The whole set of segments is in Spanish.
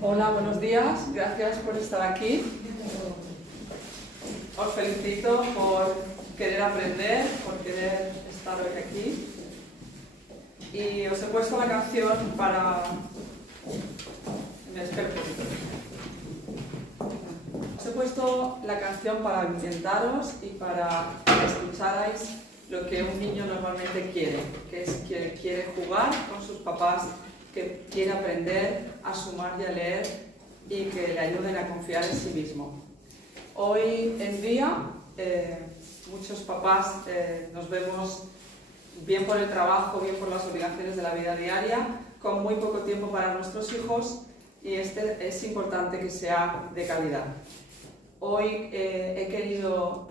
Hola, buenos días. Gracias por estar aquí. Os felicito por querer aprender, por querer estar hoy aquí. Y os he puesto la canción para... Me espero un poquito. Os he puesto la canción para ambientaros y para que escucharais lo que un niño normalmente quiere, que es que quiere jugar con sus papás, que quiere aprender a sumar y a leer y que le ayuden a confiar en sí mismo. Hoy en día muchos papás nos vemos bien por el trabajo, bien por las obligaciones de la vida diaria, con muy poco tiempo para nuestros hijos y es importante que sea de calidad. Hoy he querido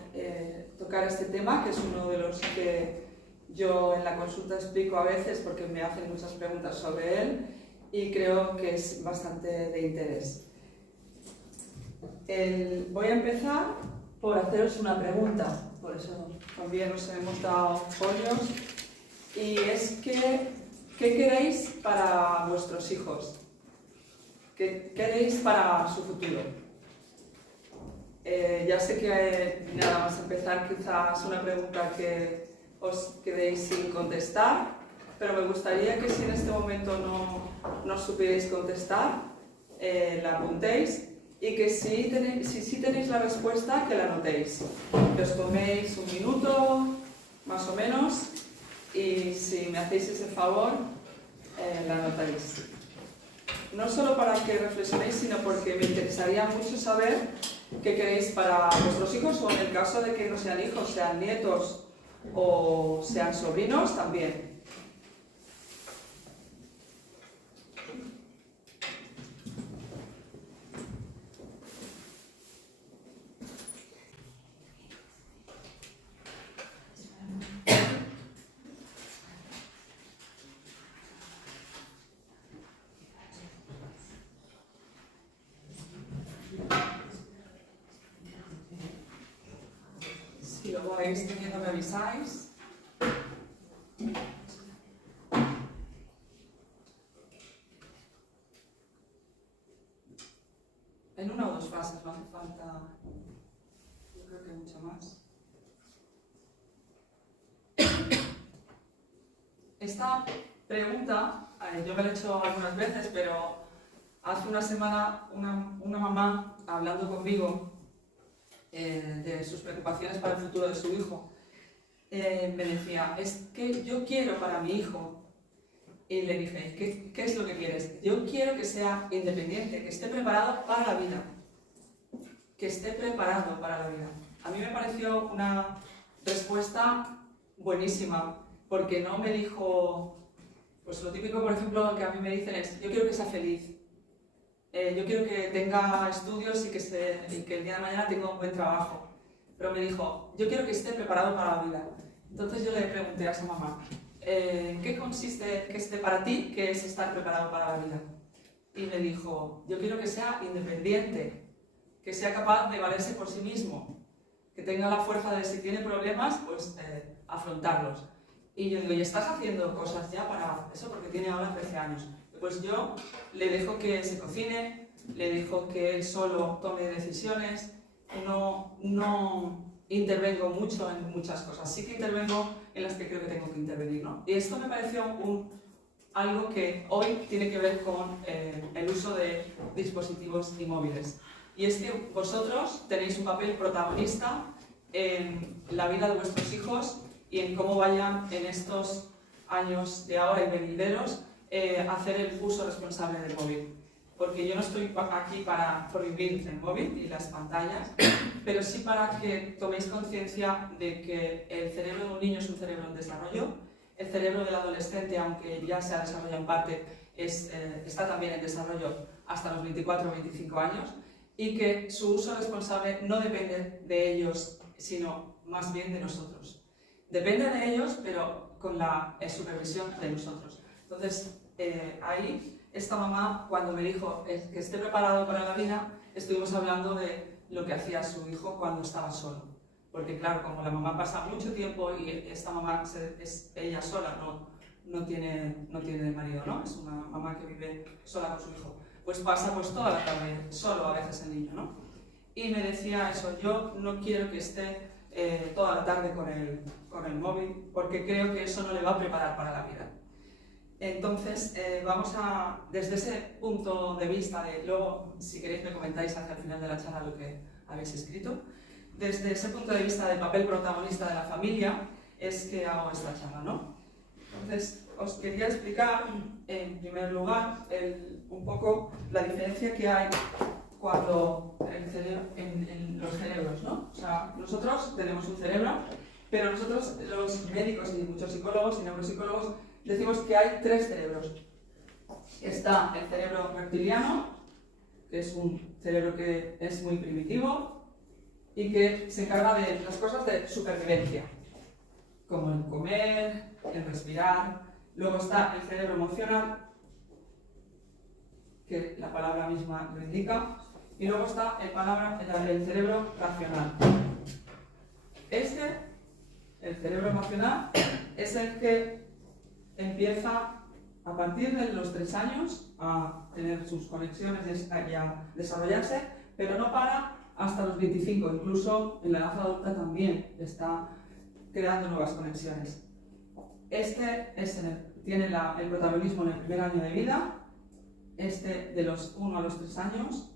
tocar este tema, que es uno de los que yo en la consulta explico a veces porque me hacen muchas preguntas sobre él y creo que es bastante de interés. Voy a empezar por haceros una pregunta, por eso también os hemos dado folios, y es que, ¿qué queréis para vuestros hijos? ¿Qué queréis para su futuro? Ya sé que nada más empezar quizás una pregunta que os quedéis sin contestar, pero me gustaría que si en este momento no supierais contestar, la apuntéis y que si tenéis la respuesta, que la anotéis. Que os toméis un minuto, más o menos, y si me hacéis ese favor, la anotáis. No solo para que reflexionéis, sino porque me interesaría mucho saber qué queréis para vuestros hijos, o en el caso de que no sean hijos, sean nietos o sean sobrinos también. Si lo vais teniendo, me avisáis. En una o dos fases, no hace falta, yo creo que mucho más. Esta pregunta, yo me la he hecho algunas veces, pero hace una semana una mamá, hablando conmigo de sus preocupaciones para el futuro de su hijo, me decía, es que yo quiero para mi hijo. Y le dije, ¿qué es lo que quieres? Yo quiero que sea independiente, que esté preparado para la vida. Que esté preparado para la vida. A mí me pareció una respuesta buenísima, porque no me dijo, pues lo típico, por ejemplo, que a mí me dicen es, yo quiero que sea feliz. Yo quiero que tenga estudios y que el día de mañana tenga un buen trabajo. Pero me dijo, yo quiero que esté preparado para la vida. Entonces yo le pregunté a esa mamá, ¿en qué consiste que esté para ti, que es estar preparado para la vida? Y me dijo, yo quiero que sea independiente, que sea capaz de valerse por sí mismo, que tenga la fuerza de, si tiene problemas, pues afrontarlos. Y yo digo, ¿y estás haciendo cosas ya para eso? Porque tiene ahora 13 años. Pues yo le dejo que se cocine, le dejo que él solo tome decisiones, no intervengo mucho en muchas cosas, sí que intervengo en las que creo que tengo que intervenir, ¿no? Y esto me pareció algo que hoy tiene que ver con el uso de dispositivos y móviles. Y es que vosotros tenéis un papel protagonista en la vida de vuestros hijos y en cómo vayan en estos años de ahora y venideros hacer el uso responsable del móvil. Porque yo no estoy aquí para prohibir el móvil y las pantallas, pero sí para que toméis conciencia de que el cerebro de un niño es un cerebro en desarrollo, el cerebro del adolescente, aunque ya se ha desarrollado en parte, está también en desarrollo hasta los 24 o 25 años, y que su uso responsable no depende de ellos, sino más bien de nosotros. Depende de ellos, pero con la supervisión de nosotros. Entonces, ahí, esta mamá, cuando me dijo que esté preparado para la vida, estuvimos hablando de lo que hacía su hijo cuando estaba solo. Porque claro, como la mamá pasa mucho tiempo y esta mamá es ella sola, no tiene marido, ¿no? Es una mamá que vive sola con su hijo. Pues pasa pues toda la tarde solo a veces el niño, ¿no? Y me decía eso, yo no quiero que esté toda la tarde con el móvil, porque creo que eso no le va a preparar para la vida. Entonces, vamos a, desde ese punto de vista, luego, si queréis me comentáis hacia el final de la charla lo que habéis escrito, desde ese punto de vista del papel protagonista de la familia, es que hago esta charla, ¿no? Entonces, os quería explicar, en primer lugar, un poco la diferencia que hay cuando en los cerebros, ¿no? O sea, nosotros tenemos un cerebro, pero nosotros, los médicos y muchos psicólogos y neuropsicólogos, decimos que hay tres cerebros. Está el cerebro reptiliano, que es un cerebro que es muy primitivo y que se encarga de las cosas de supervivencia, como el comer, el respirar. Luego está el cerebro emocional, que la palabra misma lo indica, y luego está el cerebro racional. El cerebro emocional, es el que empieza a partir de los 3 años a tener sus conexiones y a desarrollarse, pero no para hasta los 25, incluso en la edad adulta también está creando nuevas conexiones. Tiene el protagonismo en el primer año de vida, de los 1 a los 3 años.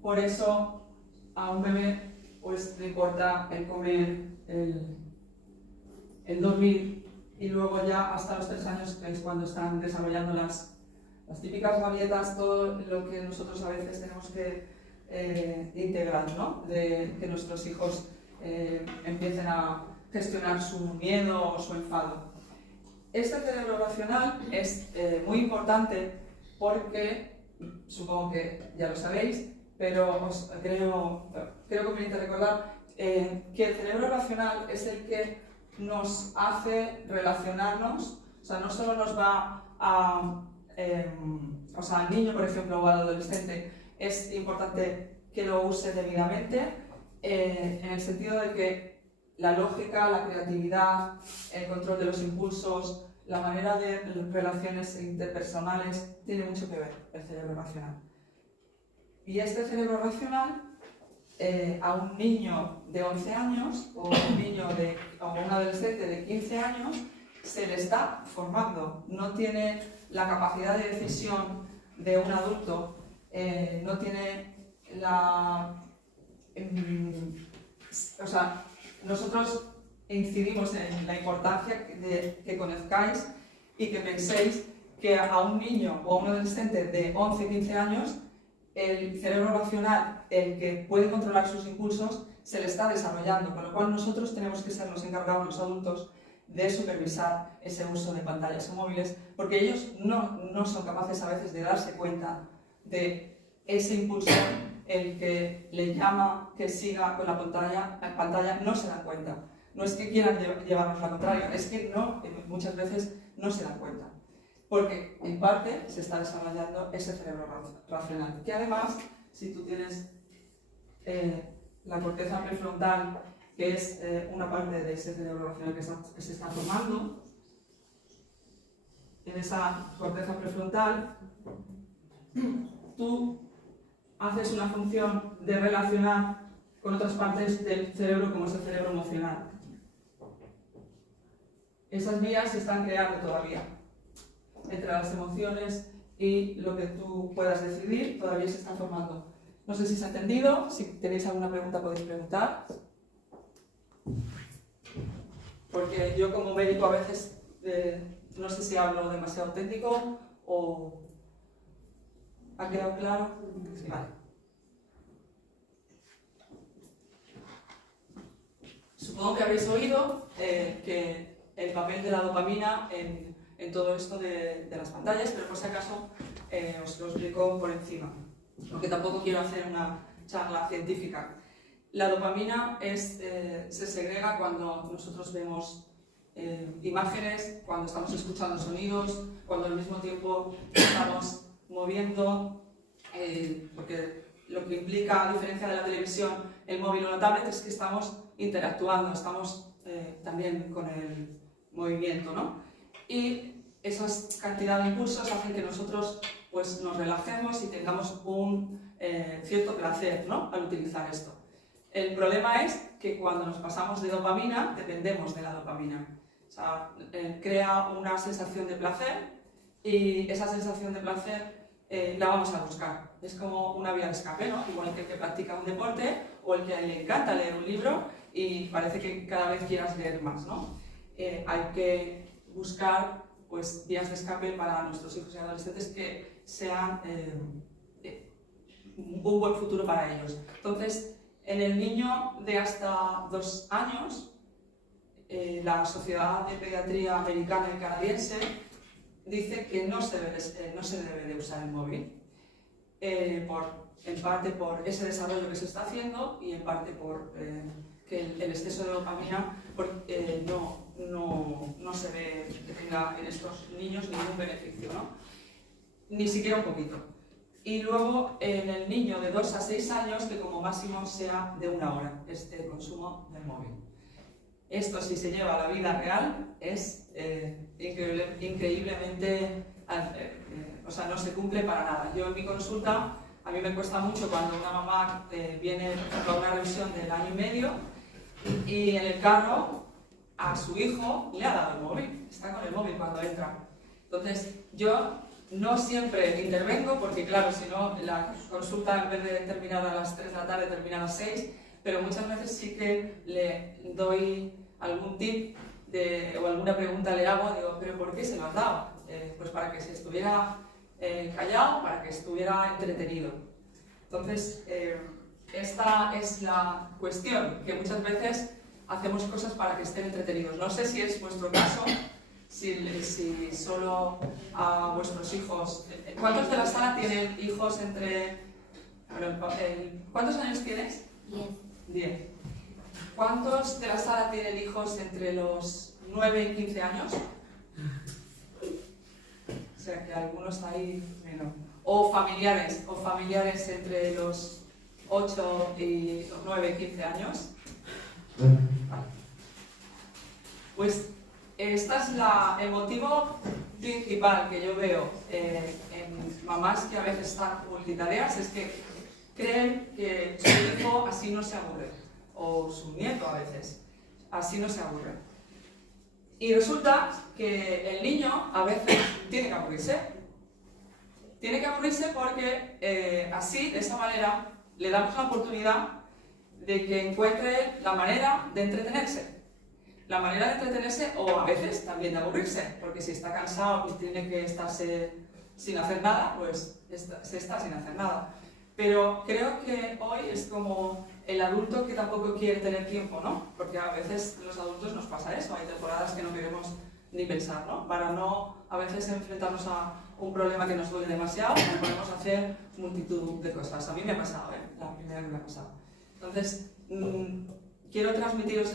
Por eso a un bebé pues le importa el comer, el dormir, y luego ya hasta los 3 años, que es cuando están desarrollando las típicas rabietas, todo lo que nosotros a veces tenemos que integrar, ¿no? De que nuestros hijos empiecen a gestionar su miedo o su enfado. Este cerebro racional es muy importante porque, supongo que ya lo sabéis, pero creo conveniente recordar que el cerebro racional es el que nos hace relacionarnos, o sea, no solo nos va a... o sea, al niño, por ejemplo, o al adolescente, es importante que lo use debidamente, en el sentido de que la lógica, la creatividad, el control de los impulsos, la manera de relaciones interpersonales, tiene mucho que ver el cerebro racional. Y este cerebro racional, a un niño de 11 años o un adolescente de 15 años, se le está formando. No tiene la capacidad de decisión de un adulto, no tiene o sea, nosotros incidimos en la importancia de que conozcáis y que penséis que a un niño o a un adolescente de 11-15 años, el cerebro racional, el que puede controlar sus impulsos, se le está desarrollando, con lo cual nosotros tenemos que ser los encargados, los adultos, de supervisar ese uso de pantallas o móviles, porque ellos no son capaces a veces de darse cuenta de ese impulso, el que le llama que siga con la pantalla no se dan cuenta. No es que quieran llevarnos la contraria, es que muchas veces no se dan cuenta. Porque en parte se está desarrollando ese cerebro racional, que además, si tú tienes la corteza prefrontal, que es una parte de ese cerebro racional que se está formando, en esa corteza prefrontal, tú haces una función de relacionar con otras partes del cerebro, como es el cerebro emocional. Esas vías se están creando todavía. Entre las emociones y lo que tú puedas decidir, todavía se está formando. No sé si se ha entendido, si tenéis alguna pregunta podéis preguntar. Porque yo como médico a veces no sé si hablo demasiado técnico o... ¿Ha quedado claro? Sí, vale. Supongo que habéis oído que el papel de la dopamina en todo esto de las pantallas, pero por si acaso os lo explico por encima. porque tampoco quiero hacer una charla científica. La dopamina se segrega cuando nosotros vemos imágenes, cuando estamos escuchando sonidos, cuando al mismo tiempo estamos moviendo, porque lo que implica, a diferencia de la televisión, el móvil o la tablet, es que estamos interactuando, estamos también con el movimiento, ¿no? Y esas cantidad de impulsos hacen que nosotros pues, nos relajemos y tengamos un cierto placer, ¿no?, al utilizar esto. El problema es que cuando nos pasamos de dopamina, dependemos de la dopamina. O sea, crea una sensación de placer y esa sensación de placer la vamos a buscar. Es como una vía de escape, ¿no? Igual que el que practica un deporte o el que le encanta leer un libro y parece que cada vez quieras leer más, ¿no? Hay que buscar pues, vías de escape para nuestros hijos y adolescentes que sean un buen futuro para ellos. Entonces, en el niño de hasta 2 años, la Sociedad de Pediatría Americana y Canadiense dice que no se debe de usar el móvil, en parte por ese desarrollo que se está haciendo y en parte por que el exceso de dopamina no se ve que tenga en estos niños ningún beneficio, ¿no? Ni siquiera un poquito. Y luego en el niño de 2 a 6 años, que como máximo sea de 1 hora este consumo del móvil. Esto, si se lleva a la vida real, es increíblemente, o sea, no se cumple para nada. Yo en mi consulta, a mí me cuesta mucho cuando una mamá viene a una revisión del año y medio y en el carro a su hijo le ha dado el móvil, está con el móvil cuando entra. Entonces, yo no siempre intervengo porque, claro, si no, la consulta en vez de terminar a las 3 de la tarde termina a las 6, pero muchas veces sí que le doy algún tip o alguna pregunta le hago, digo, ¿pero por qué se lo has dado? Pues para que se estuviera callado, para que estuviera entretenido. Entonces, esta es la cuestión, que muchas veces hacemos cosas para que estén entretenidos. No sé si es vuestro caso, si solo a vuestros hijos... ¿Cuántos de la sala tienen hijos entre... ¿Cuántos años tienes? 10. ¿Cuántos de la sala tienen hijos entre los 9 y 15 años? O sea, que algunos ahí menos. O familiares entre los 8 y 9 y 15 años. Vale. Pues este es el motivo principal que yo veo en mamás que a veces están multitareas, es que creen que su hijo así no se aburre, o su nieto a veces, así no se aburre. Y resulta que el niño a veces tiene que aburrirse. Tiene que aburrirse porque así, de esa manera, le damos la oportunidad de que encuentre la manera de entretenerse. La manera de entretenerse o a veces también de aburrirse, porque si está cansado y tiene que estarse sin hacer nada, pues se está sin hacer nada. Pero creo que hoy es como el adulto que tampoco quiere tener tiempo, ¿no? Porque a veces los adultos nos pasa eso, hay temporadas que no queremos ni pensar, ¿no? Para no a veces enfrentarnos a un problema que nos duele demasiado, nos podemos hacer multitud de cosas. A mí me ha pasado, la primera que me ha pasado. Entonces, quiero transmitiros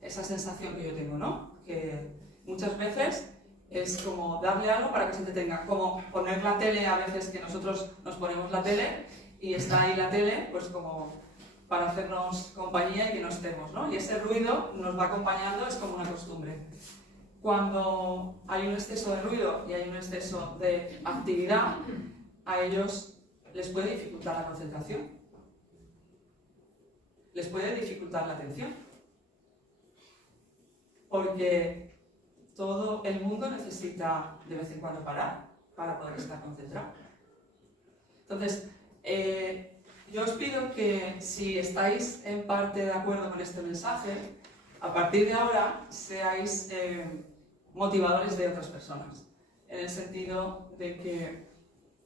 esa sensación que yo tengo, ¿no? Que muchas veces es como darle algo para que se entretenga, como poner la tele, a veces que nosotros nos ponemos la tele y está ahí la tele, pues como para hacernos compañía y que no estemos, ¿no? Y ese ruido nos va acompañando, es como una costumbre. Cuando hay un exceso de ruido y hay un exceso de actividad, a ellos les puede dificultar la concentración, les puede dificultar la atención, porque todo el mundo necesita de vez en cuando parar para poder estar concentrado. Entonces, yo os pido que si estáis en parte de acuerdo con este mensaje, a partir de ahora seáis motivadores de otras personas, en el sentido de que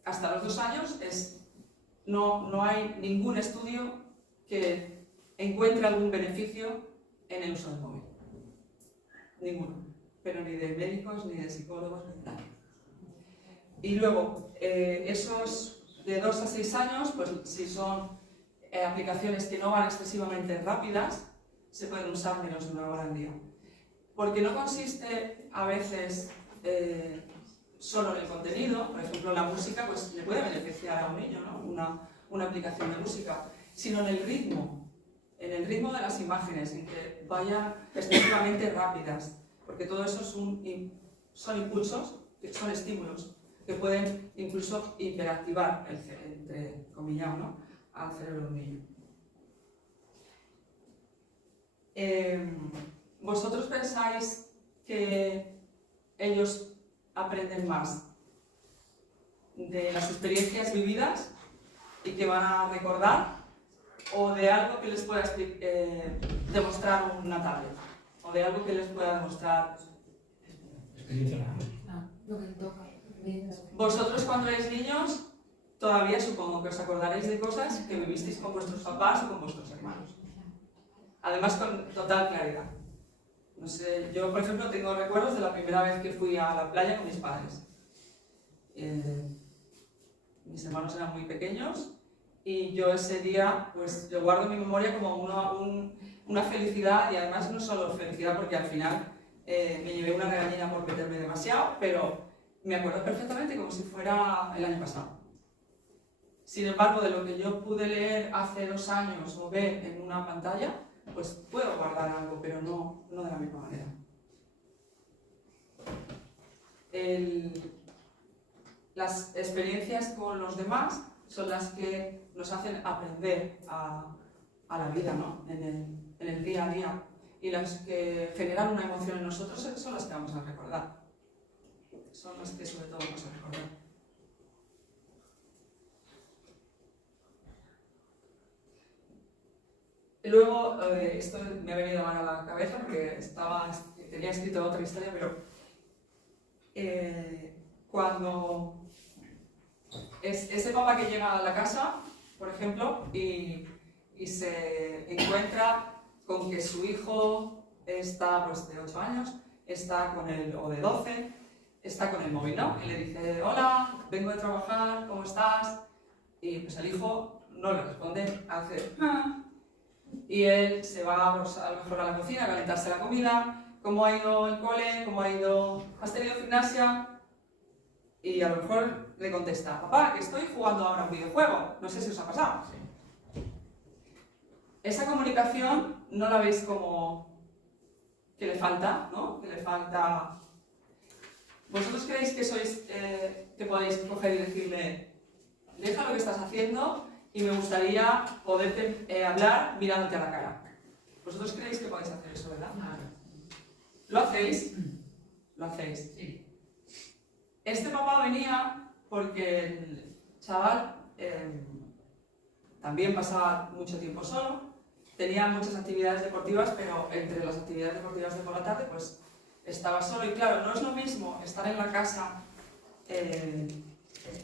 hasta los 2 años no hay ningún estudio que encuentre algún beneficio en el uso del móvil. Ninguno. Pero ni de médicos, ni de psicólogos, ni nada. Y luego, esos de 2 a 6 años, pues si son aplicaciones que no van excesivamente rápidas, se pueden usar menos de 1 hora al día. Porque no consiste a veces solo en el contenido, por ejemplo la música pues le puede beneficiar a un niño, ¿no? Una aplicación de música, sino en el ritmo de las imágenes, en que vayan excesivamente rápidas, porque todo eso son impulsos, son estímulos que pueden incluso hiperactivar, entre comillas, ¿no?, al cerebro de un niño. ¿Vosotros pensáis que ellos aprenden más de las experiencias vividas y que van a recordar, o de algo que les pueda demostrar una tablet, o de algo que les pueda demostrar lo que toca? Vosotros cuando erais niños todavía supongo que os acordaréis de cosas que vivisteis con vuestros papás o con vuestros hermanos, además con total claridad. No sé, yo por ejemplo tengo recuerdos de la primera vez que fui a la playa con mis padres. Mis hermanos eran muy pequeños y yo ese día pues lo guardo en mi memoria como una felicidad, y además no solo felicidad porque al final me llevé una regañina por meterme demasiado, pero me acuerdo perfectamente como si fuera el año pasado. Sin embargo, de lo que yo pude leer hace 2 años o ver en una pantalla, pues puedo guardar algo, pero no de la misma manera. Las experiencias con los demás son las que nos hacen aprender a la vida, ¿no?, en el día a día, y las que generan una emoción en nosotros son las que vamos a recordar. Son las que sobre todo vamos a recordar. Luego, esto me ha venido mal a la cabeza porque tenía escrito otra historia, pero cuando ese papá que llega a la casa, por ejemplo, y se encuentra con que su hijo está pues, de 8 años, está con o de 12, está con el móvil, ¿no? Y le dice, hola, vengo de trabajar, ¿cómo estás? Y pues el hijo no le responde, hace y él se va pues, a lo mejor a la cocina a calentarse la comida, ¿cómo ha ido el cole? ¿Cómo ha ido? ¿Has tenido gimnasia? Y a lo mejor le contesta, papá, que estoy jugando ahora un videojuego, no sé si os ha pasado. Esa comunicación no la veis como que le falta, ¿no? Que le falta. ¿Vosotros creéis que que podéis coger y decirle, deja lo que estás haciendo y me gustaría poderte hablar mirándote a la cara? ¿Vosotros creéis que podéis hacer eso, verdad? ¿Lo hacéis? Lo hacéis. Sí. Este papá venía porque el chaval también pasaba mucho tiempo solo, tenía muchas actividades deportivas, pero entre las actividades deportivas de por la tarde pues estaba solo, y claro, no es lo mismo estar en la casa,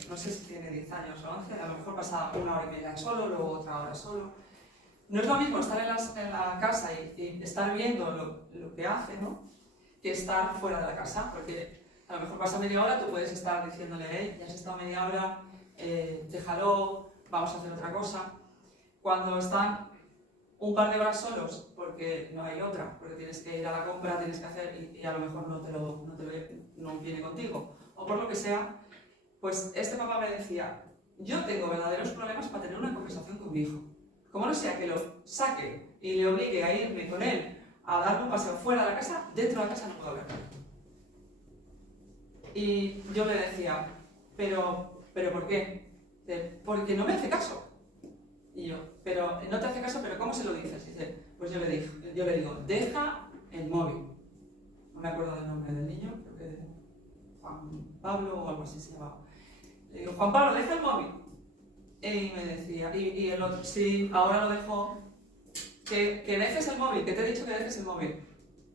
no sé si tiene 10 años o 11, a lo mejor pasa 1 hora y media solo, luego otra hora solo. No es lo mismo estar en la casa y estar viendo lo que hace, ¿no?, que estar fuera de la casa, porque a lo mejor pasa media hora, tú puedes estar diciéndole, hey, ya has estado media hora, déjalo, vamos a hacer otra cosa. Cuando están un par de horas solos, porque no hay otra, porque tienes que ir a la compra, tienes que hacer, y a lo mejor no viene contigo, o por lo que sea, pues este papá me decía, yo tengo verdaderos problemas para tener una conversación con mi hijo. Como no sea que lo saque y le obligue a irme con él a darle un paseo fuera de la casa, dentro de la casa no puedo hablar. Y yo le decía, ¿pero por qué? Porque no me hace caso. Y yo, pero no te hace caso, ¿pero cómo se lo dices? Y dice, pues yo le digo, deja el móvil. No me acuerdo del nombre del niño, creo que Juan Pablo o algo así se llamaba. Le digo, Juan Pablo, deja el móvil. Y me decía, y el otro, sí, ahora lo dejo. Que dejes el móvil, que te he dicho que dejes el móvil.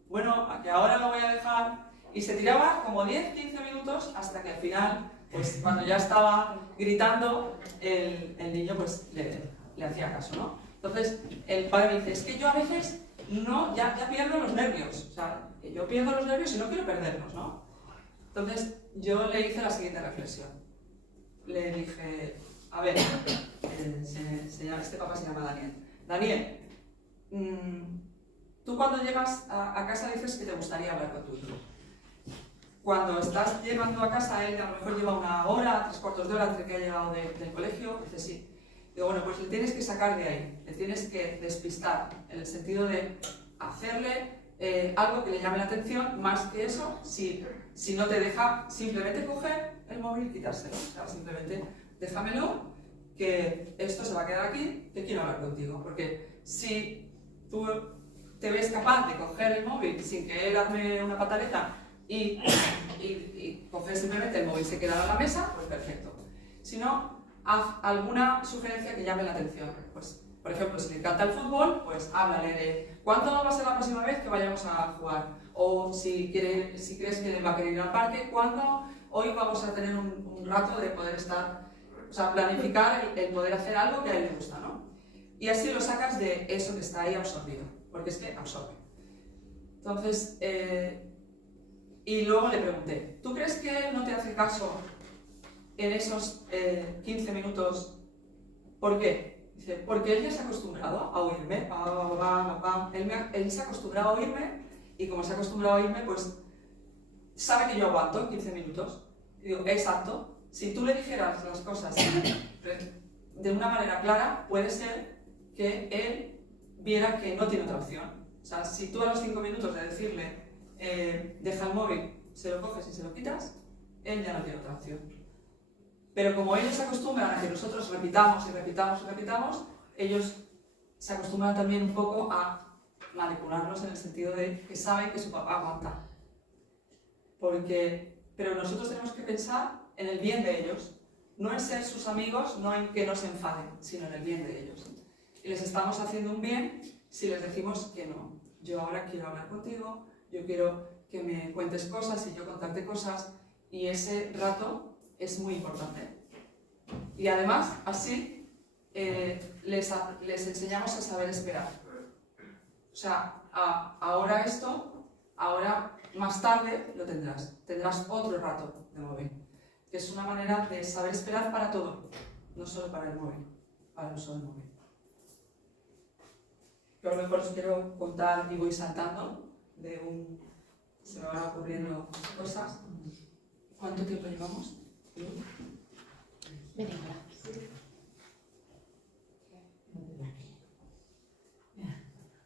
Bueno, que ahora lo voy a dejar. Y se tiraba como 10-15 minutos hasta que al final, pues cuando ya estaba gritando, el niño pues le hacía caso, ¿no? Entonces el padre me dice, es que yo a veces ya pierdo los nervios. O sea, yo pierdo los nervios y no quiero perderlos, ¿no? Entonces yo le hice la siguiente reflexión. Le dije, a ver, este papá se llama Daniel. Daniel, tú cuando llegas a casa dices que te gustaría hablar con tu hijo. Cuando estás llegando a casa, él a lo mejor lleva una hora, 3/4 de hora entre que ha llegado del colegio, dices sí. Digo, bueno, pues le tienes que sacar de ahí, le tienes que despistar, en el sentido de hacerle algo que le llame la atención, más que eso, si no te deja, simplemente coger el móvil y quitárselo. O sea, simplemente déjamelo, que esto se va a quedar aquí, que quiero hablar contigo. Porque si tú te ves capaz de coger el móvil sin querer darme una pataleta y coger simplemente el móvil y se queda en la mesa, pues perfecto. Si no, haz alguna sugerencia que llame la atención. Pues, por ejemplo, si le encanta el fútbol, pues háblale de ¿cuándo va a ser la próxima vez que vayamos a jugar? O si crees que va a querer ir al parque, ¿cuándo? Hoy vamos a tener un rato de poder estar, o sea, planificar el poder hacer algo que a él le gusta, ¿no? Y así lo sacas de eso que está ahí absorbido, porque es que absorbe. Entonces, y luego le pregunté, ¿tú crees que él no te hace caso en esos 15 minutos? ¿Por qué? Dice, porque él ya se ha acostumbrado a oírme, él se ha acostumbrado a oírme y como se ha acostumbrado a oírme, pues sabe que yo aguanto 15 minutos. Y digo, exacto, si tú le dijeras las cosas de una manera clara, puede ser que él viera que no tiene otra opción. O sea, si tú a los 5 minutos de decirle, deja el móvil, se lo coges y se lo quitas, él ya no tiene otra opción. Pero como ellos se acostumbran a que nosotros repitamos y repitamos y repitamos, ellos se acostumbran también un poco a manipularnos en el sentido de que saben que su papá aguanta. Pero nosotros tenemos que pensar en el bien de ellos, no en ser sus amigos, no en que no se enfaden, sino en el bien de ellos. Y les estamos haciendo un bien si les decimos que no. Yo ahora quiero hablar contigo, yo quiero que me cuentes cosas y yo contarte cosas, y ese rato es muy importante. Y además, así, les enseñamos a saber esperar. O sea, ahora esto, ahora más tarde lo tendrás. Tendrás otro rato de móvil. Que es una manera de saber esperar para todo, no solo para el móvil, para el uso del móvil. Yo a lo mejor os quiero contar y voy saltando se me van ocurriendo cosas. ¿Cuánto tiempo llevamos? I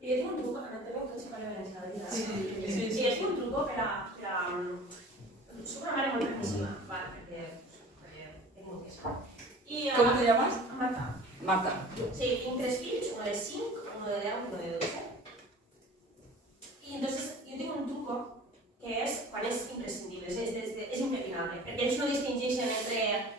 jo tinc un truc, no teniu tots per veure la vida. Sí. I jo tinc un truc per a... Soc una mare molt permissiva, perquè tinc moltes. ¿Cómo te llamas? Marta. Marta. Sí, tinc 3 fills, uno de 5, uno de 10 y uno de 12. Y entonces yo tengo un truco que es quan és imprescindible, és impepinable, perquè ells no distingeixen entre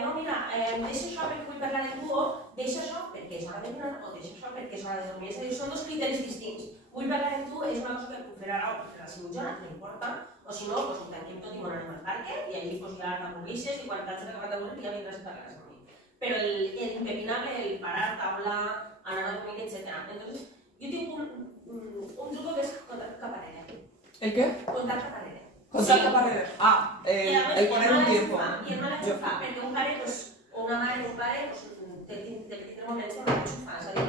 no, mira, deixa això perquè vull parlar de tu, o deixa això perquè és hora de dinar, o deixa això perquè és hora de dormir. És a dir, són dos criteris distints. Vull parlar de tu és una cosa que puc fer ara o puc fer a la mitjana, no importa, o si no, doncs ho tanquem tot i m'anem al parque, i allí ja t'avorrisses i quan t'has acabat d'avorrir ja vindràs a parlar amb mi. Però l'impepinable, el parar, taula, anar a dormir, etc. Entonces, jo tinc un truco que és contacte parer. ¿El qué? Contacte parer. Contacte parer. Ah, el poner un tiempo. I el mal enxufar, perquè un pare, o una mare o un pare, té moments de mal enxufar. És a dir,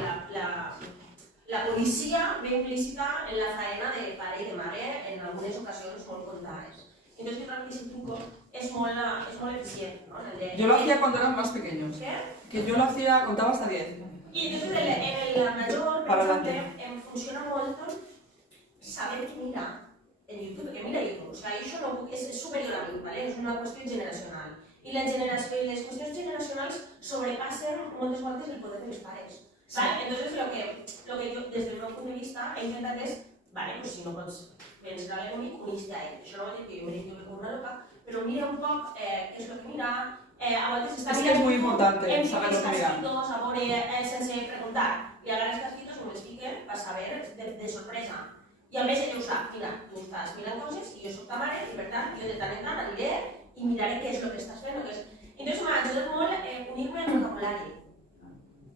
la policia ve implícita en la faena de pare i de mare en algunes ocasions molt contades. Entonces yo creo que ese truco es muy eficiente, ¿no? Yo lo hacía cuando eran más pequeños. ¿Qué? Que yo lo hacía, contaba hasta 10. Y entonces en el mayor, Para por adelante. ejemplo, funciona mucho saber qué mira en YouTube, que mira YouTube. O sea, eso no, es superior a mí, ¿vale? Es una cuestión generacional. Y las cuestiones generacionales sobrepasan muchas veces el poder de los padres. ¿Vale? Entonces lo que yo, desde el meu punt de vista, he intentat és, vale, pues si no pots vèncer a l'enemic, unís-te a ell. Això no vol dir que jo miri YouTube com una loca, però mira un poc què és el que mira, a vegades està mirant... És que és molt important saber lo que mira. Casquitos, a veure, sense preguntar. Li agarres casquitos, me les fiquen per saber de sorpresa. I a més ell ho sap, mira, tu estàs mirant coses i jo soc ta mare i per tant jo de tant en tant aniré i miraré què és el que estàs fent. Entonces m'ha ajudat molt unir-me al vocabulari.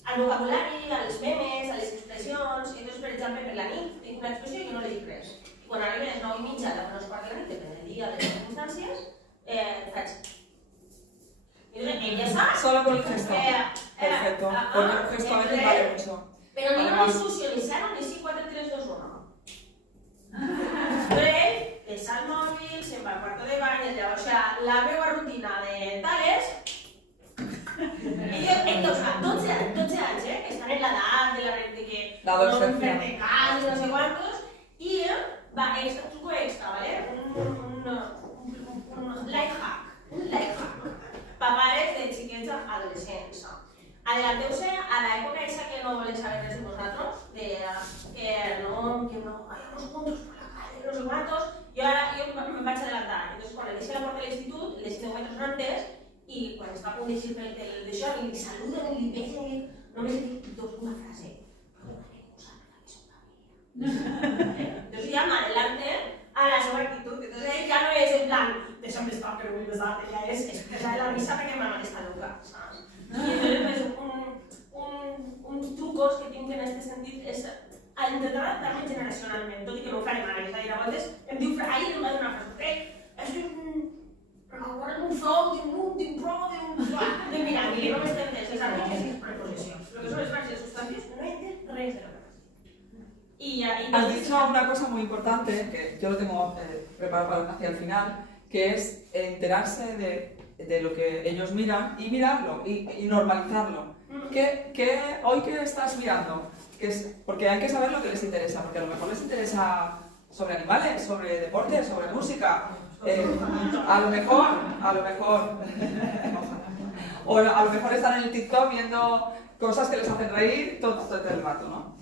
Al vocabulari, als memes, a les expressions. Entonces, per exemple, per la nit tinc una expressió i jo no li dic res. I quan arribi a les 9:30, a les 9:15 de la nit, depèn del dia, de les circumstàncies, faig... Y entonces empieza... Solo con el gesto. Perfecto. Porque el gesto a veces vale mucho. Pero ni una discussió, ni 0, ni 5, 4, 3, 2, 1. Però ell deixa el mòbil, se'n va al quarto de bany, llavors, o sigui, la meva rutina de tales... I jo, entonces, 12 anys, que estan en l'edat de que no fer de cas i no sé quantos, i va, truco extra, ¿vale? Un life hack, per pares de xiquets adolescents. Adelanteu-se a l'època aquesta que no volen saber res de vosaltres, que no, hay unos juntos por la calle, no sé cuántos, yo me vaig adelantar. Entonces, quan deixi la porta de l'institut, les 10 metres antes, i quan està a punt d'eixir d'això, li saluden, li besen, només li dic una frase. Perdonaremos a la que es una mía. Entonces ya me adelante a la seva actitud. Entonces ell ja no és en plan, deixa'm estar que no vull besar-te, ja és expressar la risa perquè m'ha aquesta loca, saps? I entonces uns trucos que tinc en aquest sentit és intentar adaptar-me generacionalment, tot i que no ho faré mai. És a dir, a vegades em diu, ahir em va dir una frase, és un flow, d'un pro, de mirar, i no m'estendeix les articles i les preposicions. Lo que són les verbs i els substantius no he entès res de lo que passa. Has dicho una cosa muy importante, que yo lo tengo preparado hacia el final, que es enterarse de lo que ellos miran y mirarlo y normalizarlo. Hoy qué estás mirando? Porque hay que saber lo que les interesa, porque a lo mejor les interesa sobre animales, sobre deporte, sobre música. A lo mejor, o a lo mejor están en el TikTok viendo cosas que les hacen reír todo el rato, ¿no?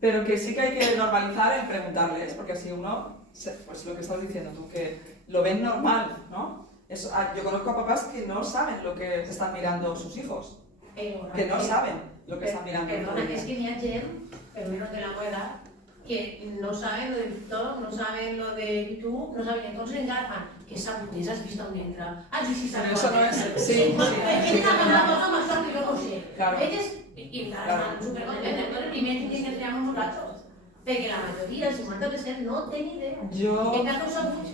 Pero que sí que hay que normalizar en preguntarles, porque así uno, pues lo que estás diciendo tú, que lo ven normal, ¿no? Yo conozco a papás que no saben lo que están mirando sus hijos, que no saben lo que están mirando. Perdona, es que ni a Jem, pero menos de la abuela, que no saben lo de TikTok, no saben lo de YouTube, no saben, entonces engarfan, que sabes, has visto un entra. Ah, sí, Pero eso no es... Sí. Ella una cosa más fácil que no sé. Claro. Ells, i encara estan supercontents, entonces el primer que tenen que triar amb nosaltres. Perquè la mayoría, el 50%, no té ni idea.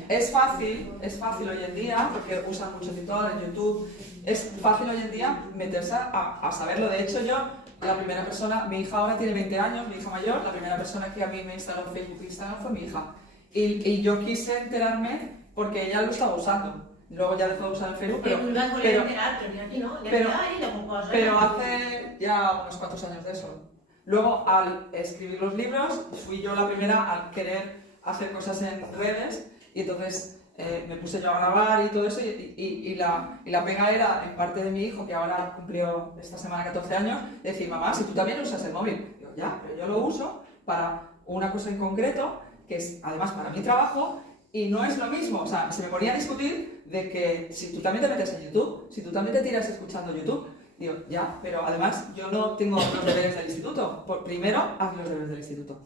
Es fácil hoy en día, porque usan mucho TikTok, en YouTube, es fácil hoy en día meterse a saberlo. De hecho, yo, la primera persona, mi hija ahora tiene 20 años, mi hija mayor, la primera persona que a mí me instaló en Facebook e Instagram fue mi hija. Y yo quise enterarme porque ella lo estaba usando. Luego ya dejó de usar el Facebook, pero hace ya unos cuantos años de eso. Luego, al escribir los libros, fui yo la primera al querer hacer cosas en redes y entonces me puse yo a grabar y todo eso y la pega era, en parte de mi hijo, que ahora cumplió esta semana 14 años, decir, mamá, si tú también usas el móvil. Digo, ya, pero yo lo uso para una cosa en concreto, que es además para mi trabajo, y no es lo mismo. O sea, se me ponía a discutir de que si tú también te metes en YouTube, si tú también te tiras escuchando YouTube. Digo, ya, pero además yo no tengo los deberes del instituto. Primero, haz los deberes del instituto.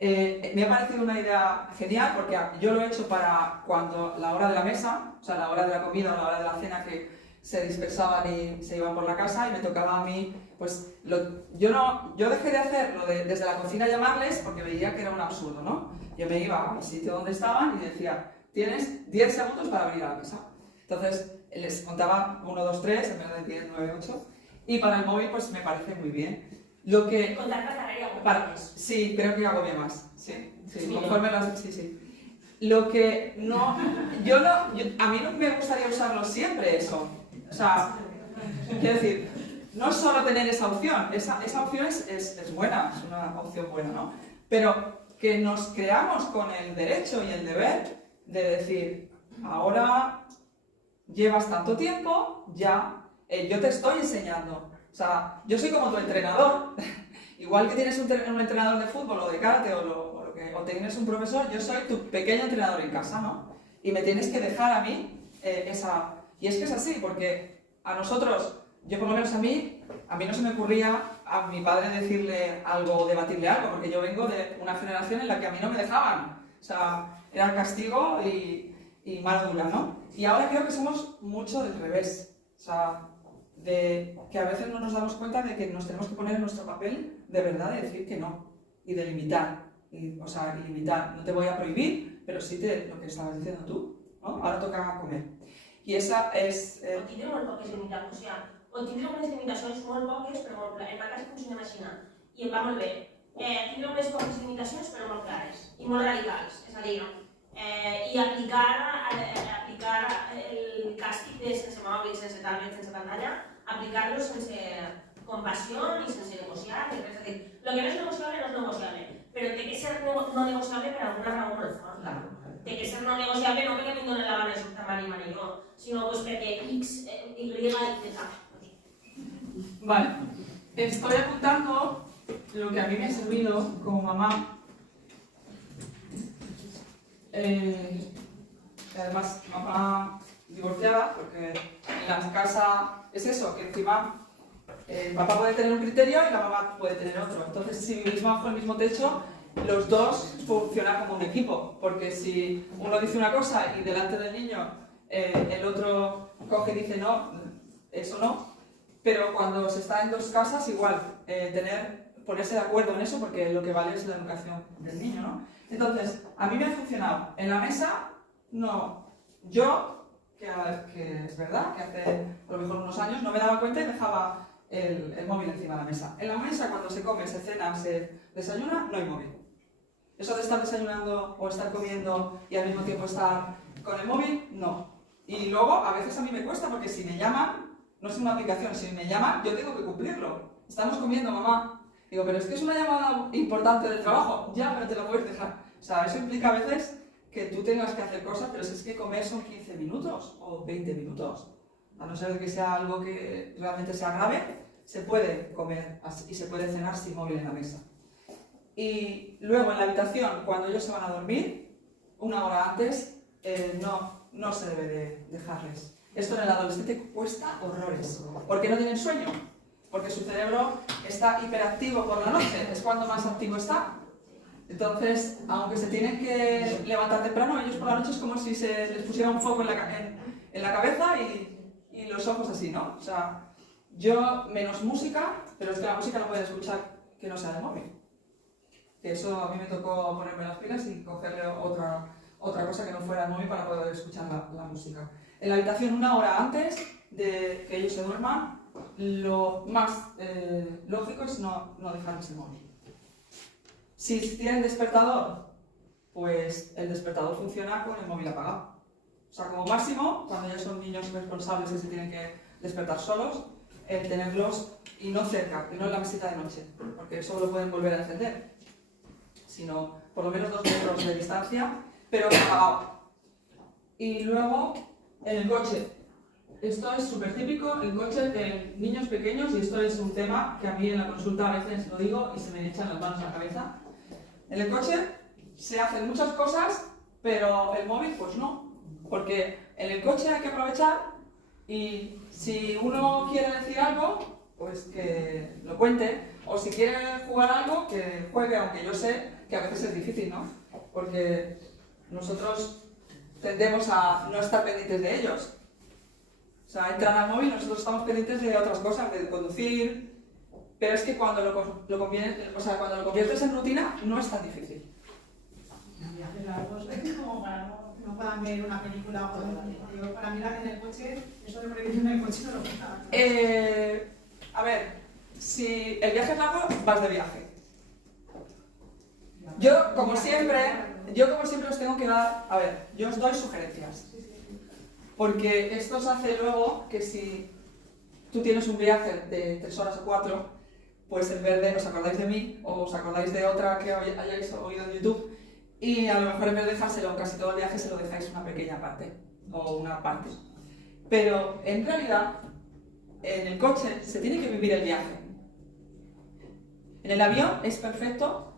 Me ha parecido una idea genial porque yo lo he hecho para cuando la hora de la mesa, o sea, la hora de la comida o la hora de la cena, que se dispersaban y se iban por la casa y me tocaba a mí, pues yo dejé de hacerlo desde la cocina llamarles porque veía que era un absurdo, ¿no? Yo me iba al sitio donde estaban y decía, tienes 10 segundos para venir a la mesa. Entonces les contaba 1, 2, 3 en vez de 10, 9, 8 y para el móvil pues me parece muy bien. Lo que... Contar carrera sí, creo que agobia más. Sí, conforme las... Sí. Lo que no... a mí no me gustaría usarlo siempre eso. O sea, quiero decir, no solo tener esa opción, esa opción es buena, es una opción buena, ¿no? Pero que nos creamos con el derecho y el deber de decir, ahora llevas tanto tiempo, ya, yo te estoy enseñando. O sea, yo soy como tu entrenador. Igual que tienes un entrenador de fútbol o de karate o tienes un profesor, yo soy tu pequeño entrenador en casa, ¿no? Y me tienes que dejar a mí esa... Y es que es así, porque a nosotros, yo por lo menos a mí no se me ocurría a mi padre decirle algo o debatirle algo, porque yo vengo de una generación en la que a mí no me dejaban. O sea, era castigo y mano dura, ¿no? Y ahora creo que somos mucho del revés. O sea, de que a veces no nos damos cuenta de que nos tenemos que poner en nuestro papel de verdad de decir que no y de limitar. O sea, limitar. No te voy a prohibir, pero sí lo que estabas diciendo tú, ¿no? Ahora toca comer. I esa és... O tindre molt poques limitacions, o sigui, o tindre unes limitacions molt poques, però molt clares. En ma casa funciona així, i em va molt bé. Tindre unes poques limitacions, però molt clares, i molt radicals, és a dir, i aplicar el càstig de sense mòbil, sense tablet, sense pantalla, aplicar-lo sense compassió i sense negociar, és a dir, el que no és negociable no és negociable, però té que ser no negociable per alguna raó molt forta. Té que ser no negociable no perquè a mi em dóna la gana de sortir amb Mari i jo, sinó pues perquè X, Y i Z. Vale, estoy apuntando lo que a mí me ha servido como mamá. Además, mamá divorciada, porque en la casa es eso, que encima el papá puede tener un criterio y la mamá puede tener otro. Entonces, si vivís bajo el mismo techo, los dos funcionan como un equipo, porque si uno dice una cosa y delante del niño el otro coge y dice no, eso no, pero cuando se está en dos casas igual, ponerse de acuerdo en eso, porque lo que vale es la educación del niño, ¿no? Entonces, a mí me ha funcionado. En la mesa, no. Yo, que es verdad, que hace a lo mejor unos años no me daba cuenta y dejaba el móvil encima de la mesa. En la mesa, cuando se come, se cena, se desayuna, no hay móvil. Eso de estar desayunando o estar comiendo y al mismo tiempo estar con el móvil, no. Y luego, a veces a mí me cuesta, porque si me llaman, no es una aplicación, si me llaman, yo tengo que cumplirlo. Estamos comiendo, mamá. Digo, pero es que es una llamada importante del trabajo. Ya, pero te lo puedes dejar. O sea, eso implica a veces que tú tengas que hacer cosas, pero si es que comer son 15 minutos o 20 minutos. A no ser que sea algo que realmente sea grave, se puede comer y se puede cenar sin móvil en la mesa. Y luego en la habitación, cuando ellos se van a dormir, una hora antes, no se debe de dejarles. Esto en el adolescente cuesta horrores, porque no tienen sueño. Porque su cerebro está hiperactivo por la noche, es cuando más activo está. Entonces, aunque se tienen que levantar temprano, ellos por la noche es como si se les pusiera un foco en la cabeza y los ojos así, ¿no? O sea, yo menos música, pero es que la música no pueden escuchar que no sea de móvil. Que eso a mí me tocó ponerme las pilas y cogerle otra cosa que no fuera de móvil para poder escuchar la música. En la habitación, una hora antes de que ellos se duerman, lo más lógico es no dejarles el móvil. Si tienen despertador, pues el despertador funciona con el móvil apagado. O sea, como máximo, cuando ya son niños responsables y se tienen que despertar solos, el tenerlos, y no cerca, y no en la mesita de noche, porque eso lo pueden volver a encender, sino por lo menos 2 metros de distancia, pero apagado. Y luego, en el coche. Esto es súper típico, el coche de niños pequeños, y esto es un tema que a mí en la consulta a veces lo digo y se me echan las manos a la cabeza. En el coche se hacen muchas cosas, pero el móvil pues no, porque en el coche hay que aprovechar y si uno quiere decir algo, pues que lo cuente, o si quiere jugar algo, que juegue, aunque yo sé que a veces es difícil, ¿no? Porque nosotros tendemos a no estar pendientes de ellos. O sea, entran al móvil, nosotros estamos pendientes de otras cosas, de conducir, pero es que cuando lo conviertes en rutina, no es tan difícil. Viajes largos, como para no puedan ver una película o yo, para mí en el coche, eso de prohibir en el coche no lo gusta. A ver, si el viaje es largo, vas de viaje. Yo, como siempre os tengo que dar, a ver, yo os doy sugerencias. Porque esto os hace luego que si tú tienes un viaje de 3 horas o 4, pues en vez de, os acordáis de mí o os acordáis de otra que hayáis oído en YouTube, y a lo mejor en vez de dejárselo casi todo el viaje, se lo dejáis una pequeña parte o una parte. Pero en realidad, en el coche se tiene que vivir el viaje. En el avión es perfecto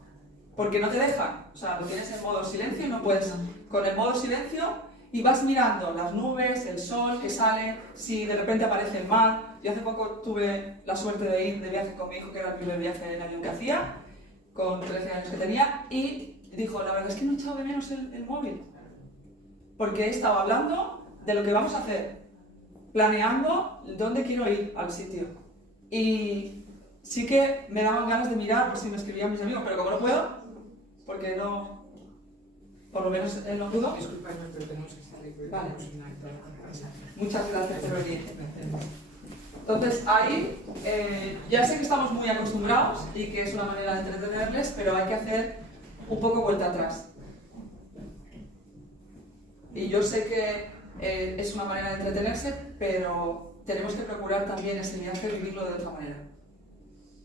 porque no te dejan, o sea, lo tienes en modo silencio y no puedes. Con el modo silencio, y vas mirando las nubes, el sol que sale, si de repente aparece el mar. Yo hace poco tuve la suerte de ir de viaje con mi hijo, que era el primer viaje en avión que hacía, con 13 años que tenía, y dijo, la verdad es que no he echado de menos el móvil, porque he estado hablando de lo que vamos a hacer, planeando dónde quiero ir al sitio. Y sí que me daban ganas de mirar por si me escribían mis amigos, pero como no puedo, porque no... Por lo menos él no pudo. Disculpadme, pero tenemos que estar. Vale. Muchas gracias por venir. Entonces ahí ya sé que estamos muy acostumbrados y que es una manera de entretenerles, pero hay que hacer un poco vuelta atrás. Y yo sé que es una manera de entretenerse, pero tenemos que procurar también ese viaje vivirlo de otra manera.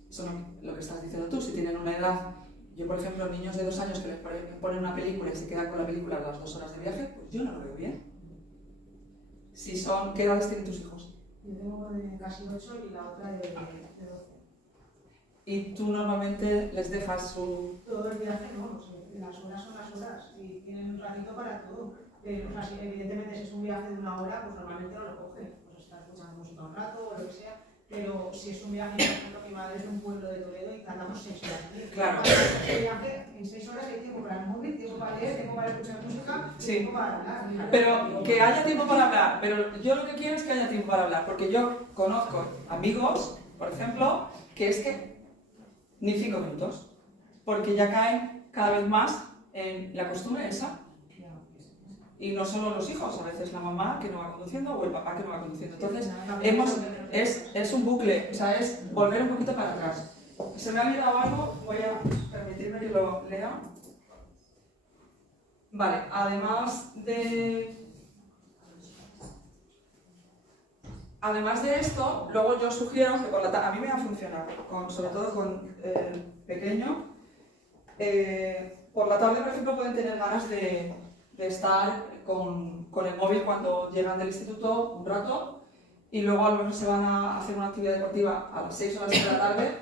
Eso no, lo que estás diciendo tú, si tienen una edad, yo por ejemplo, niños de 2 años que les ponen una película y se quedan con la película las 2 horas de viaje, pues yo no lo veo bien. Si son, ¿qué edades tienen tus hijos? Yo tengo de casi 8 y la otra de 12. Y tú normalmente les dejas su... Todo el viaje no sé, las horas son las horas y tienen un ratito para todo. O sea, si evidentemente si es un viaje de 1 hora, pues normalmente no lo cogen, pues está escuchando música un rato o lo que sea. Pero si es un viaje, por ejemplo, mi madre es de un pueblo de Toledo y tardamos 6 horas. Claro. El viaje, en 6 horas hay tiempo para el móvil, tiempo para leer, tiempo para escuchar música, Sí. tiempo para hablar. Pero que haya tiempo para hablar, pero yo lo que quiero es que haya tiempo para hablar, porque yo conozco amigos, por ejemplo, que es que ni 5 minutos, porque ya caen cada vez más en la costumbre esa. Y no solo los hijos, a veces la mamá que no va conduciendo o el papá que no va conduciendo. Entonces, es un bucle, o sea, es volver un poquito para atrás. Se me ha olvidado algo, voy a permitirme que lo lea. Vale, además de esto, luego yo sugiero que a mí me ha funcionado, sobre todo con el pequeño. Por la tarde, por ejemplo, pueden tener ganas de estar con el móvil cuando llegan del instituto un rato y luego a lo mejor se van a hacer una actividad deportiva a las 6 o las 7 de la tarde.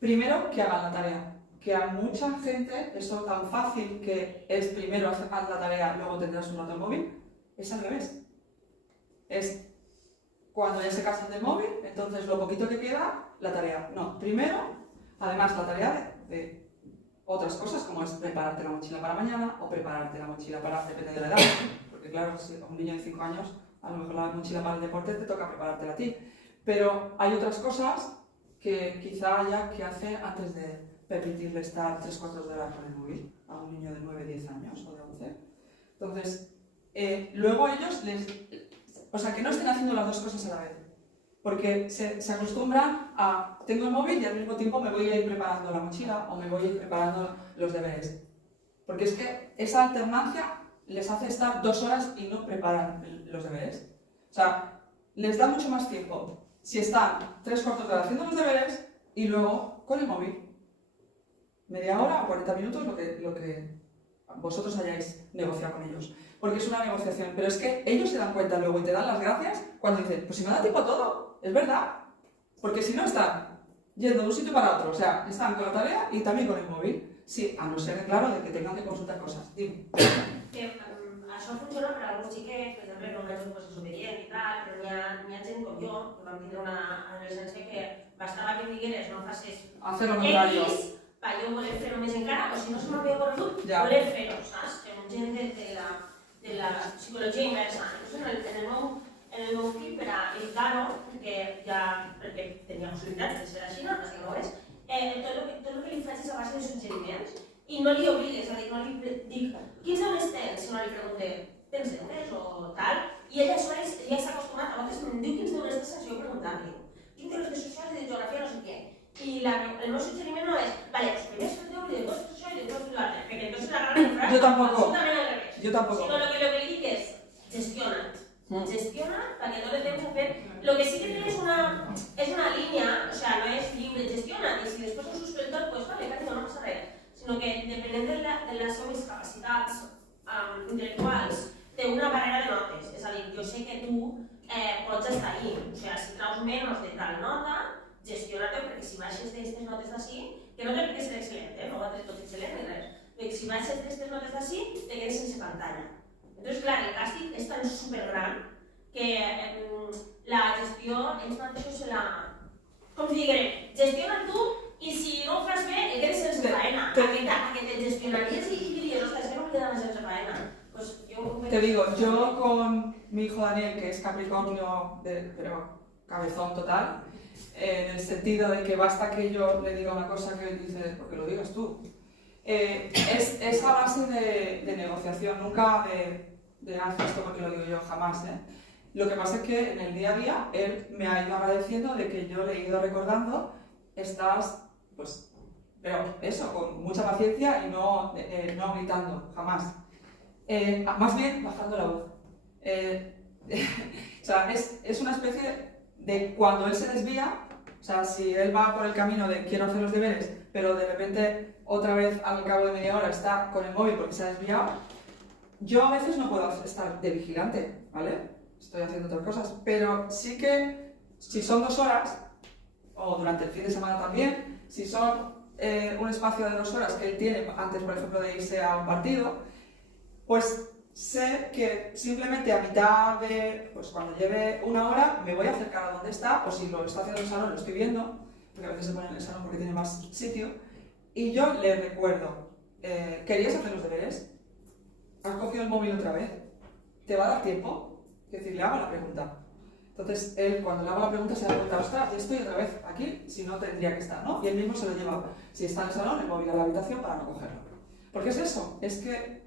Primero, que hagan la tarea. Que a mucha gente, esto tan fácil que es primero haz la tarea, luego tendrás un rato el móvil, es al revés. Es cuando ya se cansan del móvil, entonces lo poquito que queda, la tarea. No, primero, además la tarea de otras cosas, como es prepararte la mochila para mañana o prepararte la mochila para, depende de la edad, porque claro, si a un niño de 5 años, a lo mejor la mochila para el deporte te toca preparártela a ti. Pero hay otras cosas que quizá haya que hacer antes de permitirle estar 3-4 horas con el móvil a un niño de 9-10 años o de 11. Entonces, luego ellos o sea, que no estén haciendo las dos cosas a la vez. Porque se acostumbran a, tengo el móvil y al mismo tiempo me voy a ir preparando la mochila o me voy a ir preparando los deberes. Porque es que esa alternancia les hace estar 2 horas y no preparan los deberes. O sea, les da mucho más tiempo si están 3/4 de hora haciendo los deberes y luego con el móvil. Media hora o 40 minutos, lo que vosotros hayáis negociado con ellos. Porque es una negociación. Pero es que ellos se dan cuenta luego y te dan las gracias cuando dicen, pues si me da tiempo a todo. Es verdad, porque si no están yendo de un sitio para otro, o sea, están con la tarea y también con el móvil. Sí, a no ser, claro, de que tengan que consultar cosas. Dime. Això funciona per a alguns xiquets, per exemple, no menys desobedient i tal, però n'hi ha gent com jo, que vam tindre una adolescència que bastava que em digueres no facis Hacer lo contrario. X, per jo voler fer-ho més encara, o si no se m'havia corregut, voler fer-ho, saps? Gent de la psicologia inversa. En el meu fill, per a educar-ho, perquè tenia possibilitats de ser així, no sé com és, tot el que li faig és a base de suggeriments i no li obligues, és a dir, no li dic quins deures tens, si no li pregunte tens deures o tal, i ella ja s'ha acostumat, a vegades em diu quins deures tens sense jo preguntar-li. Tinc deures de socials i de geografia, no sé què. I el meu suggeriment no és, vale, pues primer fer el deure de cosas això i de cosas l'altre, perquè entonces la gran frase absolutament al revés. Yo tampoco. Sino lo que le dic és, gestiona. Gestiona perquè no le temps a fer. Lo que sí que té és una línia, o sea, no és lliure, gestiona, i si després ho suspèn tot, pues vale, cariño, no passa res. Sinó que, depenent de les seves capacitats intel·lectuals, té una barrera de notes. És a dir, jo sé que tu pots estar ahí. O sigui, si traus menys de tal nota, gestiona-te, perquè si baixes d'aquestes notes d'ací, que no té per què ser excel·lent, no va ser tot excel·lent ni res, perquè si baixes d'aquestes notes d'ací, te quedes sense pantalla. Entonces, clar, el càstig és tan supergran que la gestió ells mateixos se la... Com si diguem, gestiona tu i si no ho fas bé, et quedes sense faena. A que te gestionaries i diries, ostres, que no em queda més sense faena. Te digo, yo con mi hijo Daniel, que es Capricornio, pero cabezón total, en el sentido de que basta que yo le diga una cosa que él dice, porque lo digas tú. Es a base de negociación, nunca de haz esto porque lo digo yo, jamás, ¿eh? Lo que pasa es que en el día a día él me ha ido agradeciendo de que yo le he ido recordando estas, pues, pero eso, con mucha paciencia y no gritando, jamás. Más bien bajando la voz. O sea, es una especie de cuando él se desvía, o sea, si él va por el camino de quiero hacer los deberes, pero de repente otra vez al cabo de media hora está con el móvil porque se ha desviado, yo a veces no puedo estar de vigilante, ¿vale? Estoy haciendo otras cosas, pero sí que si son 2 horas, o durante el fin de semana también, si son un espacio de 2 horas que él tiene antes, por ejemplo, de irse a un partido, pues sé que simplemente a mitad de, pues cuando lleve 1 hora, me voy a acercar a donde está, o si lo está haciendo en el salón, lo estoy viendo, porque a veces se pone en el salón porque tiene más sitio, y yo le recuerdo, ¿querías hacer los deberes? ¿Has cogido el móvil otra vez? ¿Te va a dar tiempo? Es decir, le hago la pregunta. Entonces, él cuando le hago la pregunta se da cuenta, ostras, ya estoy otra vez aquí, si no tendría que estar, ¿no? Y él mismo se lo lleva, si está en el salón, el móvil a la habitación para no cogerlo. ¿Por qué es eso? Es que,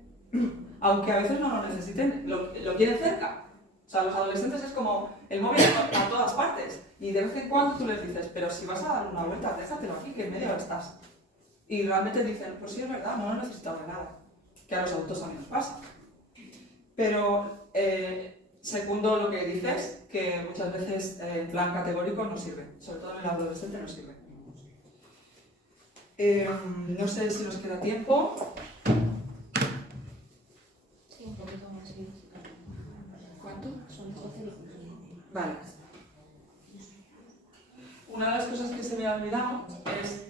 aunque a veces no lo necesiten, lo quieren cerca. O sea, los adolescentes es como el móvil a todas partes. Y de vez en cuando tú les dices, pero si vas a dar una vuelta, déjatelo aquí, que en media hora estás. Y realmente dicen, pues sí, es verdad, no lo necesitamos de nada. Que a los adultos también nos pasa. Pero segundo lo que dices, que muchas veces en plan categórico no sirve. Sobre todo en el adolescente no sirve. No sé si nos queda tiempo. Sí, un poquito más. Sí. ¿Cuánto? Son 12. Vale. Una de las cosas que se me ha olvidado es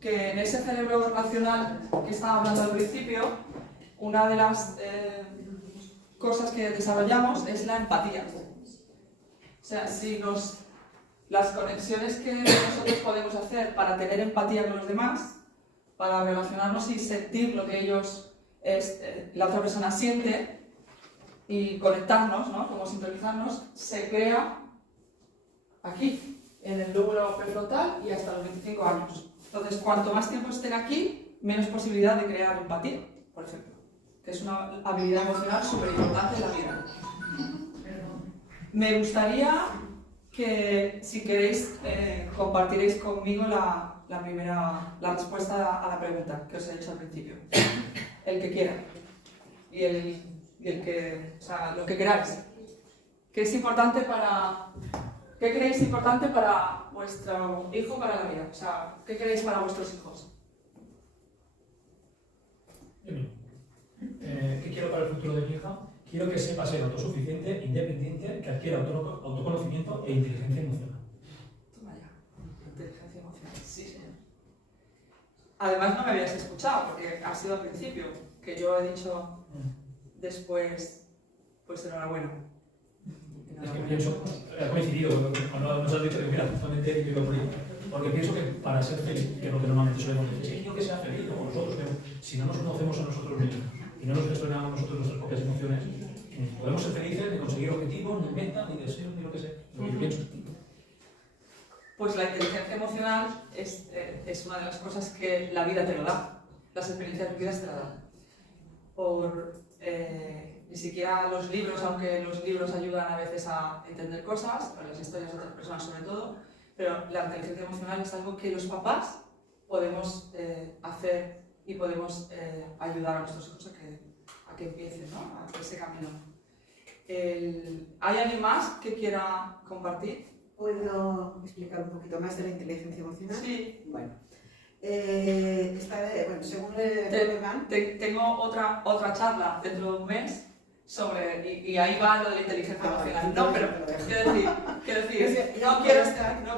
que en ese cerebro racional que estaba hablando al principio, una de las cosas que desarrollamos es la empatía. O sea, si las conexiones que nosotros podemos hacer para tener empatía con los demás, para relacionarnos y sentir lo que la otra persona siente y conectarnos, ¿no? Como sintonizarnos, se crea aquí, en el lóbulo prefrontal y hasta los 25 años. Entonces, cuanto más tiempo estén aquí, menos posibilidad de crear empatía, por ejemplo, que es una habilidad emocional súper importante en la vida. Me gustaría que, si queréis, compartiréis conmigo la respuesta a la pregunta que os he hecho al principio. El que quiera. Y el que, o sea, lo que queráis. ¿Qué es importante ¿Qué creéis importante para vuestro hijo, para la vida? O sea, ¿qué queréis para vuestros hijos? ¿Qué quiero para el futuro de mi hija? Quiero que sepa ser autosuficiente, independiente, que adquiera autoconocimiento e inteligencia emocional. Toma ya. Inteligencia emocional. Sí, señor. Además, no me habías escuchado, porque ha sido al principio, que yo he dicho después, pues enhorabuena. Es que pienso, ha coincidido, cuando nos has dicho que mira, justamente yo por ahí, porque pienso que para ser feliz, que es lo que normalmente solemos decir, es que quiero que sea feliz, como nosotros, pero si no nos conocemos a nosotros mismos y no nos gestionamos nosotros nuestras propias emociones, podemos ser felices, ni conseguir objetivos, ni metas, ni deseos, ni lo que sea. Lo que yo pienso. Pues la inteligencia emocional es una de las cosas que la vida te lo da, las experiencias vividas te la dan. Ni siquiera los libros, aunque los libros ayudan a veces a entender cosas, o las historias de otras personas sobre todo, pero la inteligencia emocional es algo que los papás podemos hacer y podemos ayudar a nuestros hijos a que empiecen, ¿no? A hacer ese camino. ¿Hay alguien más que quiera compartir? ¿Puedo explicar un poquito más de la inteligencia emocional? Sí. Bueno, según Goleman... Tengo otra charla dentro de un mes sobre, y ahí va lo de la inteligencia emocional. No, pero quiero decir, no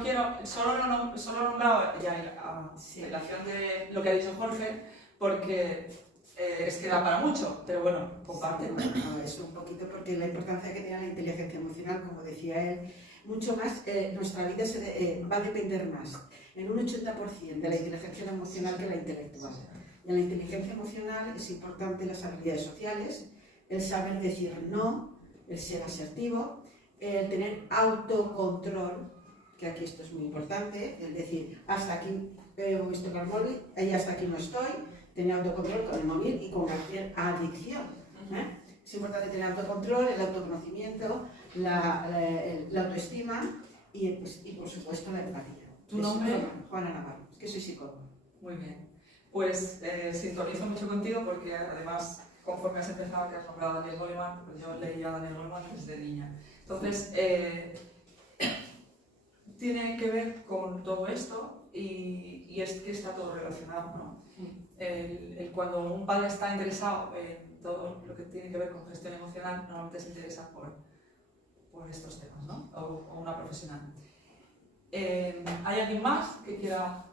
quiero, solo he nombrado ya la relación de lo que ha dicho Jorge, porque es que da para mucho, pero bueno, comparte. No, es un poquito porque la importancia que tiene la inteligencia emocional, como decía él, mucho más, nuestra vida va a depender más en un 80% de la inteligencia emocional que la intelectual. Y en la inteligencia emocional es importante las habilidades sociales, el saber decir no, el ser asertivo, el tener autocontrol, que aquí esto es muy importante, el decir hasta aquí estoy con el móvil y hasta aquí no estoy, tener autocontrol con el móvil y con cualquier adicción. Es importante tener autocontrol, el autoconocimiento, la autoestima y, pues, y, por supuesto, la empatía. ¿Tu nombre? Juana Navarro, es que soy psicóloga. Muy bien. Pues sintonizo mucho contigo porque además, conforme has empezado, que has nombrado a Daniel Goleman, pues yo leía a Daniel Goleman desde niña. Entonces, tiene que ver con todo esto y es que está todo relacionado, ¿no? Cuando un padre está interesado en todo lo que tiene que ver con gestión emocional, normalmente se interesa por estos temas, ¿no? O una profesional. ¿Hay alguien más que quiera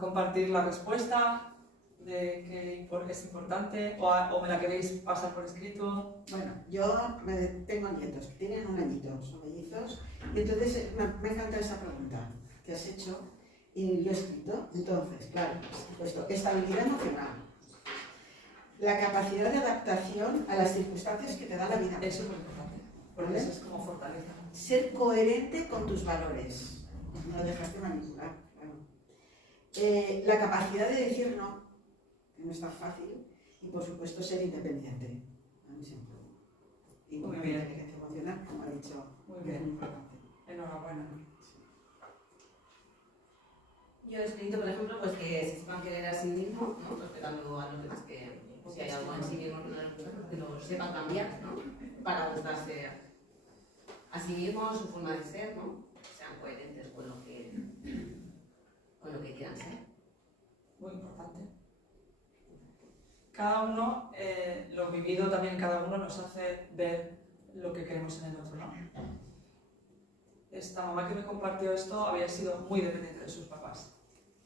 compartir la respuesta de por qué es importante o me la queréis pasar por escrito? Bueno, yo tengo nietos que tienen 1 añito, son mellizos, y entonces me encanta esa pregunta que has hecho y lo he escrito. Entonces, claro, he puesto estabilidad emocional, la capacidad de adaptación a las circunstancias que te da la vida. Eso es muy importante, porque ¿Vale? eso es como fortaleza. Ser coherente con tus valores, no dejarte manipular. Claro. La capacidad de decir no, que no es tan fácil, y por supuesto ser independiente. A mí siempre. Y con Muy la bien. inteligencia emocional, como ha dicho, Muy es bien. muy importante. Enhorabuena. Yo he escrito, por ejemplo, pues que se sepan querer a sí mismos, ¿no? Respetando a los demás, que si hay algo en sí mismo que no les gusta, que lo sepan cambiar, ¿no? Para gustarse a sí mismos, su forma de ser, ¿no? Sean coherentes con lo que quieran ser. Muy importante. Cada uno, lo vivido también cada uno nos hace ver lo que queremos en el otro, ¿no? Esta mamá que me compartió esto había sido muy dependiente de sus papás.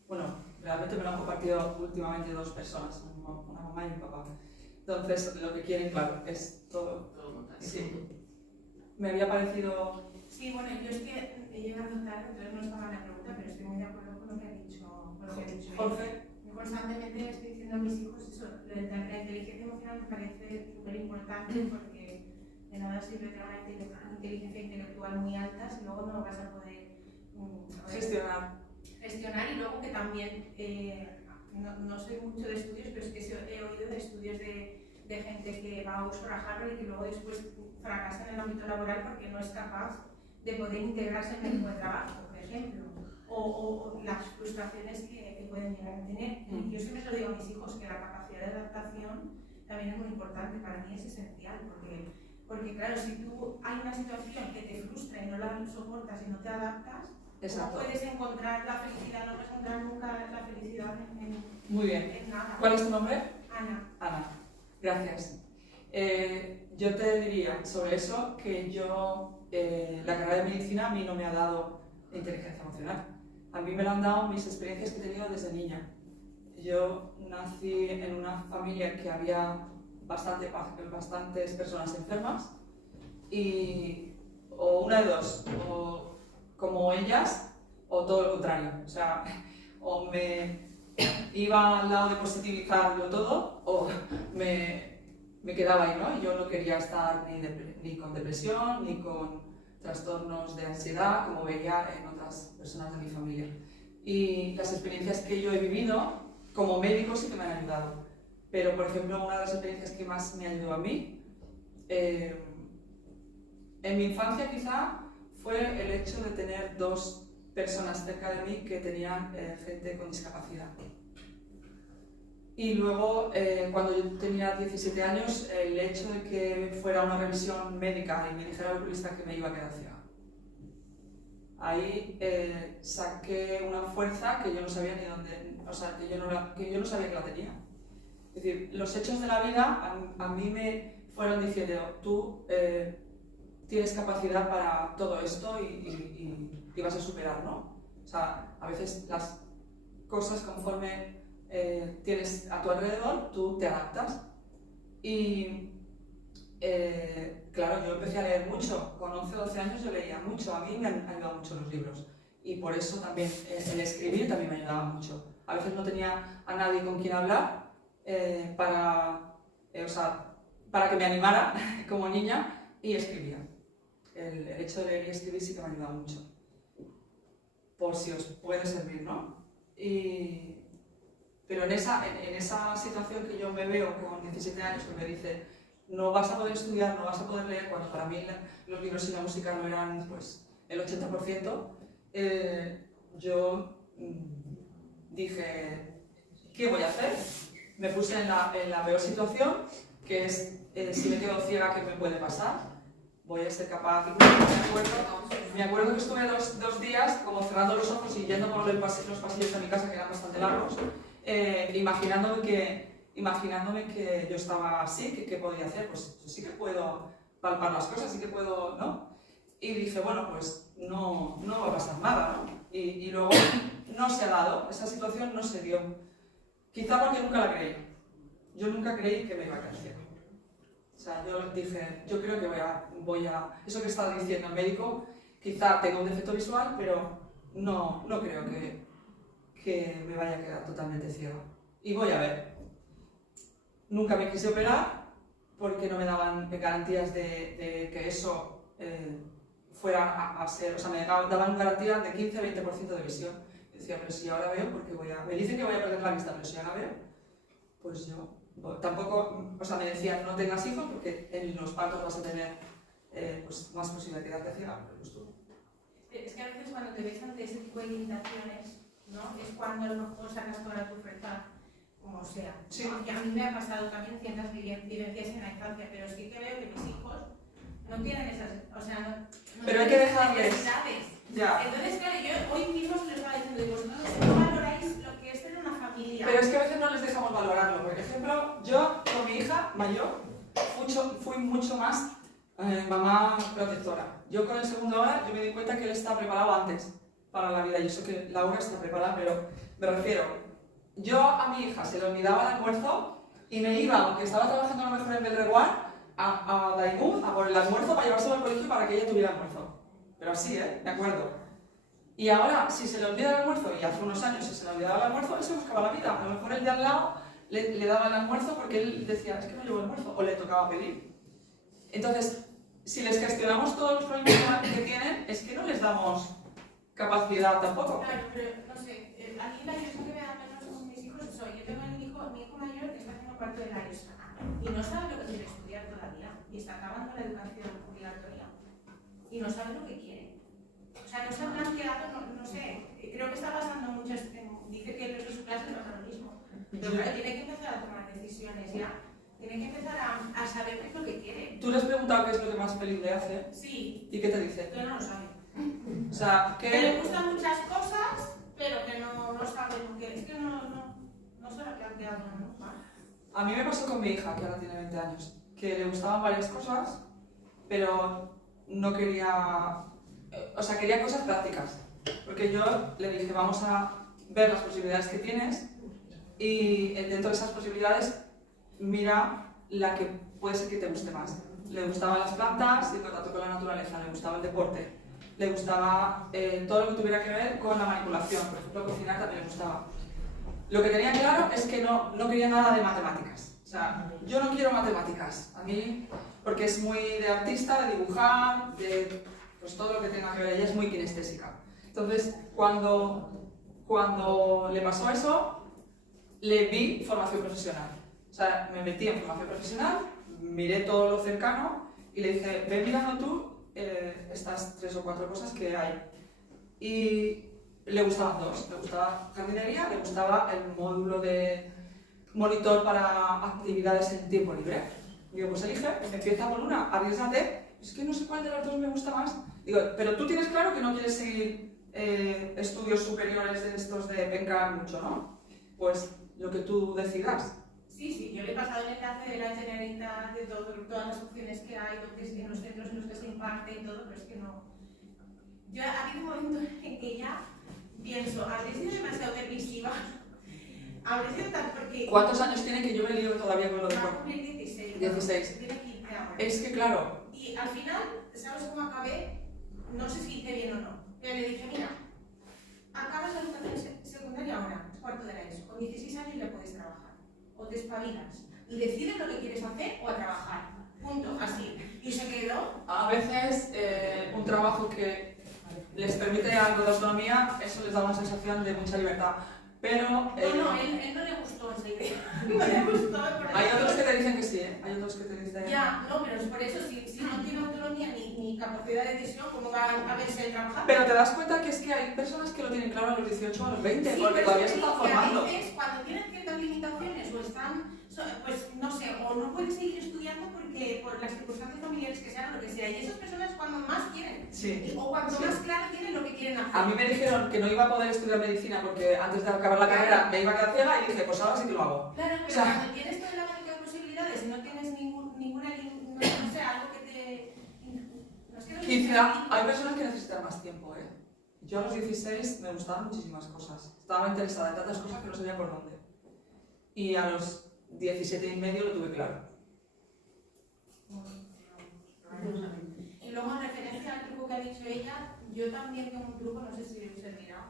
Bueno, realmente me lo han compartido últimamente 2 personas, una mamá y un papá. Entonces, lo que quieren, claro, es todo. Todo lo contrario. Sí. Me había parecido... Sí, bueno, yo es que he llegado tarde, entonces no estaba en la pregunta, pero estoy muy de acuerdo con lo que ha dicho, Jorge. Constantemente estoy diciendo a mis hijos eso, la inteligencia emocional me parece súper importante porque de nada sirve tener una inteligencia intelectual muy alta si luego no lo vas a poder gestionar y luego que también, no soy mucho de estudios, pero es que he oído de estudios de gente que va a Oxford, a Harvard y que luego después fracasa en el ámbito laboral porque no es capaz de poder integrarse en el equipo de trabajo, por ejemplo, o las frustraciones que pueden llegar a tener. Y yo siempre se lo digo a mis hijos que la capacidad de adaptación también es muy importante, para mí es esencial, porque claro, si tú hay una situación que te frustra y no la soportas y no te adaptas, Exacto. no puedes encontrar la felicidad, no puedes encontrar nunca la felicidad Muy bien. en nada. ¿Cuál es tu nombre? Ana. Ana. Gracias. Yo te diría sobre eso que la carrera de medicina a mí no me ha dado inteligencia emocional. A mí me lo han dado mis experiencias que he tenido desde niña. Yo nací en una familia que había bastantes personas enfermas y o una de dos, o como ellas o todo lo contrario. O sea, o me iba al lado de positivizarlo todo o me quedaba ahí, ¿no? Yo no quería estar ni con depresión ni con trastornos de ansiedad como veía en otras personas de mi familia. Y las experiencias que yo he vivido como médico sí que me han ayudado. Pero, por ejemplo, una de las experiencias que más me ayudó a mí, en mi infancia quizá, fue el hecho de tener 2 personas cerca de mí que tenían gente con discapacidad. Y luego, cuando yo tenía 17 años, el hecho de que fuera una revisión médica y me dijera el oculista que me iba a quedar ciega. Ahí saqué una fuerza que yo no sabía ni dónde, o sea, que yo no sabía que la tenía. Es decir, los hechos de la vida a mí me fueron diciendo, tú tienes capacidad para todo esto y vas a superar, ¿no? O sea, a veces las cosas conforme tienes a tu alrededor, tú te adaptas. Y claro, yo empecé a leer mucho, con 11 o 12 años yo leía mucho, a mí me han ayudado mucho los libros. Y por eso también el escribir también me ayudaba mucho. A veces no tenía a nadie con quien hablar para que me animara como niña y escribía. El hecho de leer y escribir sí que me ha ayudado mucho. Por si os puede servir, ¿no? Pero en esa situación que yo me veo con 17 años, que me dice no vas a poder estudiar, no vas a poder leer, cuando para mí los libros y la música no eran pues, el 80%, yo dije, ¿qué voy a hacer? Me puse en la peor situación, que es si me quedo ciega, ¿qué me puede pasar? Voy a ser capaz. Me acuerdo que estuve dos días como cerrando los ojos y yendo por los pasillos de mi casa, que eran bastante largos, imaginándome que yo estaba así, que qué podía hacer. Pues yo sí que puedo palpar las cosas, sí que puedo, ¿no? Y dije, bueno, pues no va a pasar nada, ¿no? Y luego no se ha dado, esa situación no se dio. Quizá porque nunca la creí. Yo nunca creí que me iba a quedar ciego. O sea, yo dije, yo creo que voy a... Eso que estaba diciendo el médico, quizá tenga un defecto visual, pero no creo que me vaya a quedar totalmente ciego. Y voy a ver. Nunca me quise operar porque no me daban garantías de que eso fuera a ser... O sea, me daban garantía de 15-20% de visión. Yo decía, pero si ahora veo, porque me dicen que voy a perder la vista, pero si ahora veo, pues yo... Tampoco, o sea, me decían, no tengas hijos porque en los partos vas a tener pues, más posibilidad de quedarte ciega, pero pues tú. Es que a veces cuando te ves ante ese tipo de limitaciones, ¿no? Es cuando a lo mejor sacas toda tu fuerza, como sea. Sí. Porque a mí me ha pasado también ciertas vivencias en la infancia, pero sí que veo que mis hijos no tienen esas, o sea, no pero hay que dejarles. Ya. Entonces, claro, yo hoy mismo se lo estaba diciendo, y vosotros no valoráis lo que es tener una familia. Pero es que a veces no les dejamos valorarlo. Por ejemplo, yo con mi hija mayor fui mucho más mamá protectora. Yo con el segundo ahora yo me di cuenta que él está preparado antes para la vida. Yo sé que Laura está preparada, pero me refiero, yo a mi hija se le olvidaba el almuerzo y me iba, aunque estaba trabajando a lo mejor en Belreguard, a Daimús a por el almuerzo para llevárselo al colegio para que ella tuviera almuerzo. Pero así, me acuerdo. Y ahora, si se le olvida el almuerzo, y hace unos años si se le olvidaba el almuerzo, él se buscaba la vida. A lo mejor el de al lado le daba el almuerzo porque él decía, es que no llevo almuerzo, o le tocaba pedir. Entonces, si les gestionamos todos los problemas que tienen, es que no les damos capacidad tampoco. Claro, pero no sé, a mí la ilusión que me da menos con mis hijos es hoy. Yo tengo mi hijo mayor que está haciendo cuarto de la ESO y no sabe lo que quiere estudiar todavía y está acabando la educación obligatoria y no sabe lo que quiere. O sea, no se ha planteado, no sé, creo que está pasando mucho, dice que los de su clase no hacen lo mismo, pero claro, tiene que empezar a tomar decisiones ya, tiene que empezar a saber qué es lo que quiere. ¿Tú le has preguntado qué es lo que más feliz le hace? Sí. ¿Y qué te dice? Que no lo sabe. O sea, que le gustan muchas cosas, pero que no sabe lo que es que no se lo ha planteado, ¿no? A mí me pasó con mi hija, que ahora tiene 20 años, que le gustaban varias cosas, pero no quería... O sea, quería cosas prácticas, porque yo le dije, vamos a ver las posibilidades que tienes y dentro de esas posibilidades mira la que puede ser que te guste más. Le gustaban las plantas y el contacto con la naturaleza, le gustaba el deporte, le gustaba todo lo que tuviera que ver con la manipulación, por ejemplo, cocinar también le gustaba. Lo que tenía claro es que no quería nada de matemáticas. O sea, yo no quiero matemáticas, a mí, porque es muy de artista, de dibujar, de... pues todo lo que tenga que ver, ella es muy kinestésica. Entonces, cuando le pasó eso, le vi formación profesional. O sea, me metí en formación profesional, miré todo lo cercano y le dije, ve mirando tú estas 3 o 4 cosas que hay. Y le gustaban 2, le gustaba jardinería, le gustaba el módulo de monitor para actividades en tiempo libre. Digo, pues elige, empieza por una, arriésgate. Es que no sé cuál de las 2 me gusta más. Digo, pero tú tienes claro que no quieres seguir estudios superiores de estos de pencar mucho, ¿no? Pues lo que tú decidas. Sí, yo le he pasado el enlace de la Generalitat, de todas las opciones que hay, en los centros en los que se imparte y todo, pero es que no. Yo ha habido un momento en que ya pienso, habré sido demasiado permisiva, habré sido tan porque... ¿Cuántos años tiene que yo me lío todavía con lo de... Va a cumplir 16. 16. Tiene 15 ahora. Es que claro... Y al final, ¿sabes cómo acabé? No sé si hice bien o no, pero le dije, mira, acabas la educación secundaria ahora, cuarto de la ESO, con 16 años ya puedes trabajar, o te espabilas, y decides lo que quieres hacer o a trabajar, punto, así. Y se quedó. A veces un trabajo que les permite algo de autonomía, eso les da una sensación de mucha libertad. Pero No, él no le gustó enseguida. No le gustó. hay otros que te dicen que sí, ¿eh? Hay otros que te dicen... Ya, no, pero es por eso, si no tiene autonomía ni capacidad de decisión, ¿cómo va a verse el trabajar? Pero te das cuenta que es que hay personas que lo tienen claro a los 18 o a los 20, Sí, porque pero todavía es se que están digo que formando. a veces cuando tienen ciertas limitaciones o están, pues no sé, o no pueden seguir estudiando porque por las circunstancias familiares que sean o lo que sea, y esas personas cuando más quieren, Sí. o cuanto Sí. más claro tienen lo que quieren hacer. A mí me dijeron que no iba a poder estudiar medicina porque antes de acabar la carrera me iba a quedar ciega y dije, pues ahora sí que lo hago. Claro, pero O sea, cuando tienes todo el abanico de posibilidades y no tienes no sé, algo que te... No es que no quizá hay personas que necesitan más tiempo, ¿eh? Yo a los 16 me gustaban muchísimas cosas. Estaba interesada en tantas cosas que no sabía por dónde. Y a los 17 y medio lo tuve claro. Y luego en referencia al truco que ha dicho ella, yo también tengo un truco, no sé si os servirá.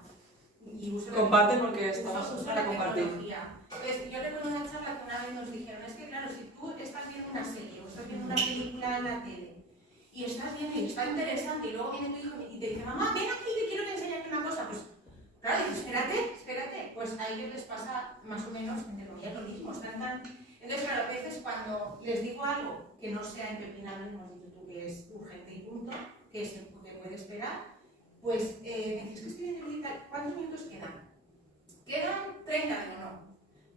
Y uso Comparte porque estamos uso para la compartir. tecnología. Entonces, yo recuerdo una charla que una vez nos dijeron, es que claro, si tú estás viendo una serie o estás viendo una película en la tele y estás viendo y está interesante y luego viene tu hijo y te dice, mamá, ven aquí que quiero que enseñarte una cosa, pues claro, dices, espérate, pues a ellos les pasa más o menos, entre comillas, lo mismo, están tan... Entonces, claro, a veces cuando les digo algo que no sea impepinable, como has dicho tú, que es urgente y punto, que puede esperar, pues me dices que estoy en el tal, ¿cuántos minutos quedan? Quedan 30, digo no.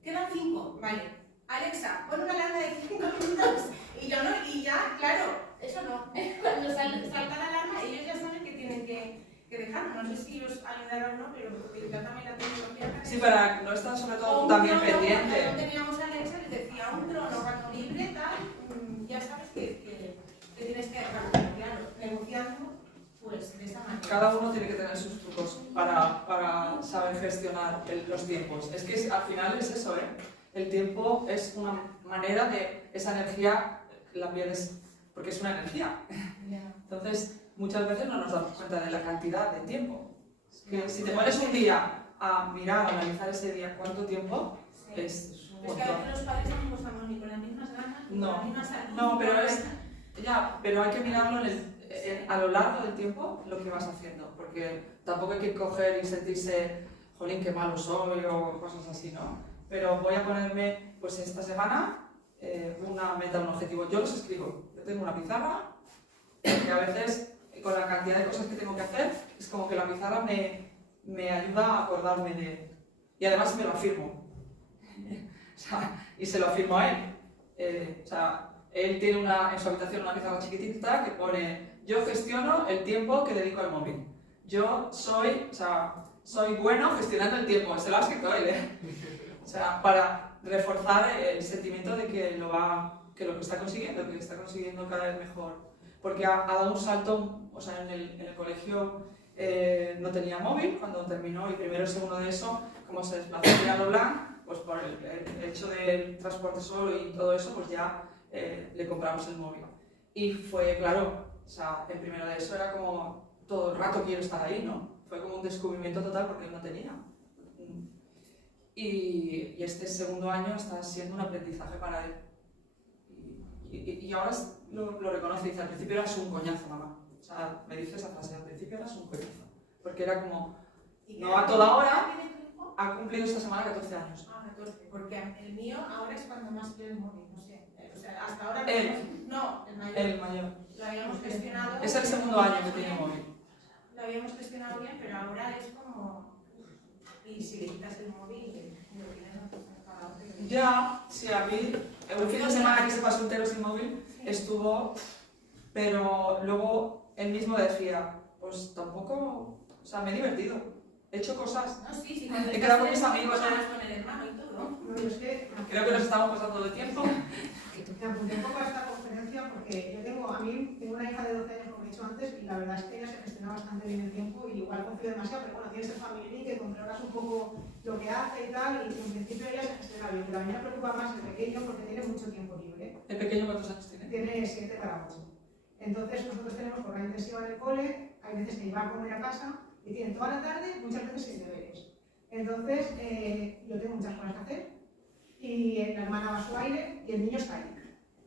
Quedan 5, vale. Alexa, pon una alarma de 5 minutos. Y yo no, y ya, claro, eso no. Cuando salta la alarma, ellos ya saben que tienen que dejarlo. No sé si os ayudará o no, pero yo también la tecnología. Sí, para no estar sobre todo un también trono, pendiente. cuando no teníamos a Alexa, les decía un trono, cuando libre, tal, ya sabes que tienes que dejarlo. Claro, negociando, pues de esa manera. Cada uno tiene que tener sus trucos para saber gestionar los tiempos. Es que al final es eso, ¿eh? El tiempo es una manera de esa energía, la pierdes porque es una energía. Entonces, muchas veces no nos damos cuenta de la cantidad de tiempo. Es que si te pones un día a mirar, a analizar ese día, ¿cuánto tiempo? Sí. Es un Es que a montón. veces los padres no nos estamos ni con las mismas ganas, ni No. con la misma salud. No, pero ni es... con la- Ya, pero hay que mirarlo a lo largo del tiempo lo que vas haciendo, porque tampoco hay que coger y sentirse, jolín, qué malo soy o cosas así, ¿no? Pero voy a ponerme, pues esta semana, una meta, un objetivo. Yo los escribo, yo tengo una pizarra, que a veces con la cantidad de cosas que tengo que hacer, es como que la pizarra me ayuda a acordarme de... Y además me lo afirmo. O sea, y se lo afirmo a él. O sea, él tiene en su habitación una pizarra chiquitita que pone: yo gestiono el tiempo que dedico al móvil. Yo soy bueno gestionando el tiempo. Se lo ha escrito él, ¿eh? O sea, para reforzar el sentimiento de que lo que está consiguiendo cada vez mejor. Porque ha dado un salto, o sea, en el colegio no tenía móvil cuando terminó el primero y segundo de eso, como se desplazó a Tirano Blanc, pues por el hecho del transporte solo y todo eso, pues ya le compramos el móvil. Y fue, claro, o sea, el primero de eso era como todo el rato quiero estar ahí, ¿no? Fue como un descubrimiento total porque él no tenía. Y este segundo año está siendo un aprendizaje para él. Y ahora lo reconoce y dice: al principio eras un coñazo, mamá. O sea, me dice esa frase: al principio eras un coñazo. Porque era como, no a toda hora, ha cumplido esta semana 14 años. Ah, 14, porque el mío ahora es cuando más quiere el móvil, no sé. O sea, hasta ahora... Él. No, el mayor. El mayor. Lo habíamos gestionado... Es el segundo año que tiene móvil. Lo habíamos gestionado bien, pero ahora es como... Y si le quitas el móvil, lo tienes apagado. Ya, sí, a mí, un fin de semana que se pasó entero sin móvil, estuvo, pero luego él mismo decía, pues tampoco, o sea, me he divertido, he hecho cosas, No, sí, cuando he estás quedado con mis en- amigos, con el hermano y todo. No, yo es que creo que nos estamos pasando de tiempo. me apunté un poco a esta conferencia porque yo tengo una hija de 12 años, como he dicho antes, y la verdad es que ella se gestiona bastante bien el tiempo y igual confío demasiado, pero bueno, tienes el family link que controlas un poco lo que hace y tal, y en principio ella se gestiona bien, pero a mí me preocupa más el pequeño porque tiene mucho tiempo libre. ¿El pequeño cuántos años tiene? Tiene 7 para 8. Entonces nosotros tenemos por la intensiva en el cole, hay veces que va a comer a casa y tienen toda la tarde, muchas veces sin deberes. Entonces yo tengo muchas cosas que hacer y la hermana va a su aire y el niño está ahí.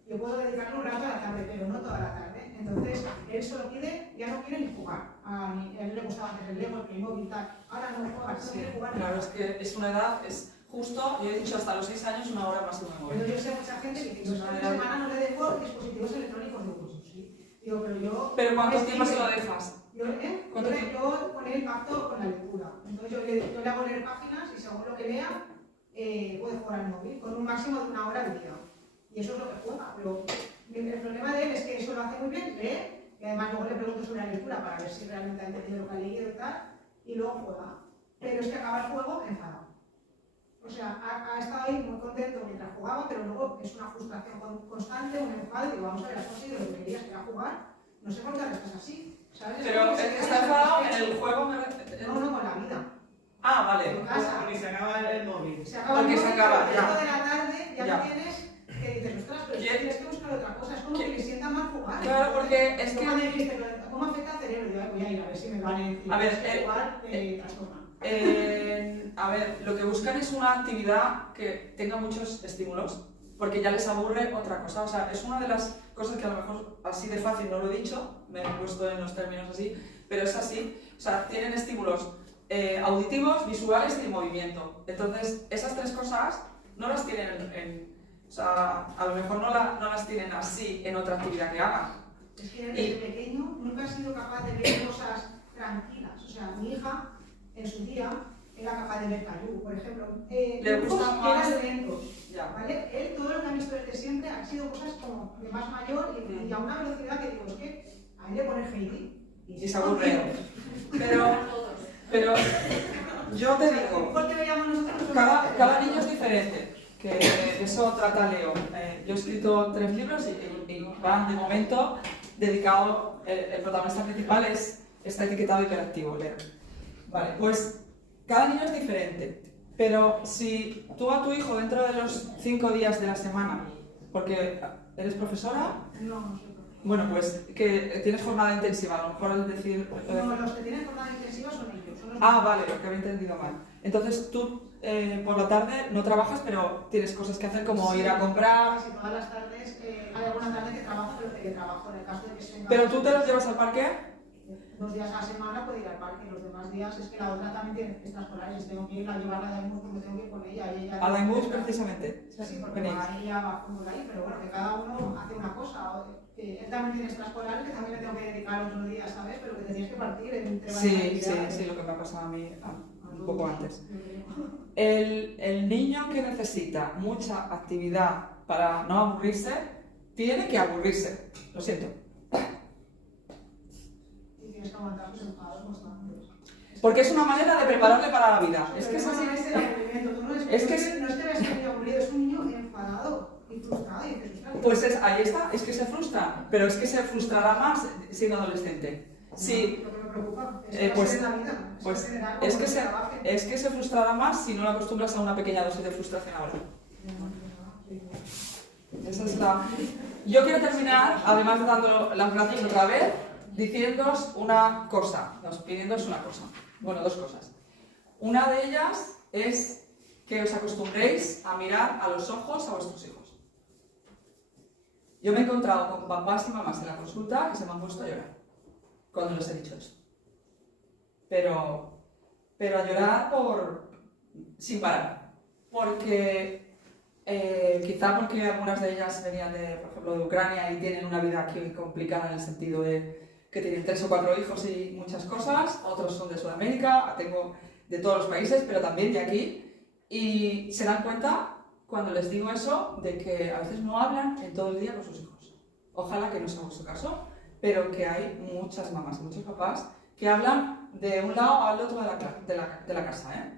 Yo puedo dedicarle un rato a la tarde, pero no toda la tarde. Entonces, él solo quiere, ya no quiere ni jugar. A él le gustaba antes el Lego, el Playmobil, tal. Ahora no juega, no quiere jugar. Claro, es que es una edad, es justo, yo he dicho hasta los 6 años una hora máximo de móvil. Pero yo sé mucha gente que dice, esta semana no le dejo dispositivos electrónicos. Digo, pues sí. Digo, pero yo... ¿Pero cuánto tiempo se lo dejas? Yo con él pacto con la lectura. Entonces yo le hago leer páginas y según lo que lea, puede jugar al móvil, con un máximo de 1 hora al día. Y eso es lo que juega. Pero el problema de él es que eso lo hace muy bien, lee, y además luego le pregunto sobre la lectura para ver si realmente ha entendido lo que ha leído y tal, y luego juega. Pero es que acaba el juego enfadado. O sea, ha estado ahí muy contento mientras jugaba, pero luego es una frustración constante, un enfado, y digo, vamos a ver, has conseguido lo que querías, que era jugar, no sé por qué ahora estás así, ¿sabes? Pero está enfadado en el juego... No, con la vida. Ah, vale. En casa. Porque se acaba el móvil. Se acaba Porque el se móvil, acaba, a las ya. 5 de la tarde ya Ya. no tienes que dices, ostras, pero ¿Quién? tienes que buscar otra cosa, es como que le sienta mal jugar. Claro, porque es Tú que... cuando dijiste, ¿cómo afecta al cerebro? Yo voy a ir a ver si me vale. A ver, jugar trastorna. A ver, lo que buscan es una actividad que tenga muchos estímulos, porque ya les aburre otra cosa. O sea, es una de las cosas que a lo mejor así de fácil no lo he dicho, me he puesto en los términos así, pero es así. O sea, tienen estímulos auditivos, visuales y de movimiento. Entonces, esas 3 cosas no las tienen o sea, a lo mejor no las tienen así en otra actividad que hagan. Es que desde pequeño nunca he sido capaz de ver cosas tranquilas. O sea, mi hija, en su día, era capaz de ver Caillou, por ejemplo. Le gustan más... Eran lentos, Ya. ¿vale? Él, todo lo que ha visto desde siempre, ha sido cosas como de más mayor y a una velocidad que digo, es que a él le pone Heidi Y se aburre. Pero yo te digo, ¿Por qué veíamos nosotros? cada niño es diferente, que de eso trata Leo. Yo he escrito 3 libros y van de momento dedicado, el protagonista principal está etiquetado hiperactivo, Leo. Vale, pues cada niño es diferente, pero si tú a tu hijo dentro de los 5 días de la semana, porque eres profesora, No, no sé. bueno, pues que tienes jornada intensiva, a lo mejor es decir... No, los que tienen jornada intensiva son ellos. Son los Vale, porque había entendido mal. Entonces tú por la tarde no trabajas, pero tienes cosas que hacer como ir a comprar... Casi todas las tardes, hay alguna tarde que trabajo, pero teletrabajo, en el caso de que se ¿Pero tú te los llevas al parque? 2 días a la semana puedo ir al parque, los demás días es que la otra también tiene extraescolares, tengo que ir a llevarla a Daimús porque tengo que ir con ella. Y ella A Daimús precisamente. Sí, porque ella va fútbol ahí, pero bueno, que cada uno hace una cosa. Él también tiene extraescolares que también le tengo que dedicar otro día, ¿sabes? Pero que te tienes que partir entre Sí, lo que me ha pasado a mí un poco antes. El niño que necesita mucha actividad para no aburrirse, tiene que aburrirse. Lo siento. Y tienes que aguantar tus enfados constantes. Porque es una manera de prepararle para la vida. Es que es no así. es el aburrimiento, tú no es que veas un niño aburrido, es un niño enfadado y frustrado. Y dices, Pues ahí está, es que se frustra, pero es que se frustrará más siendo adolescente. Sí, lo que me preocupa pues- es la vida. pues general, es como que se, trabaje. es que se frustrará más si no le acostumbras a una pequeña dosis de frustración ahora. Esa es la... Yo quiero terminar, además de dando las gracias otra vez, diciéndoos una cosa, pidiéndoos una cosa. Bueno, 2 cosas. Una de ellas es que os acostumbréis a mirar a los ojos a vuestros hijos. Yo me he encontrado con papás y mamás en la consulta que se me han puesto a llorar cuando les he dicho eso. Pero a llorar sin parar. Porque quizá porque algunas de ellas venían por ejemplo, de Ucrania y tienen una vida aquí complicada en el sentido de que tienen 3 o 4 hijos y muchas cosas, otros son de Sudamérica, tengo de todos los países, pero también de aquí, y se dan cuenta, cuando les digo eso, de que a veces no hablan en todo el día con sus hijos. Ojalá que no sea vuestro caso, pero que hay muchas mamás, muchos papás, que hablan de un lado al otro de la casa,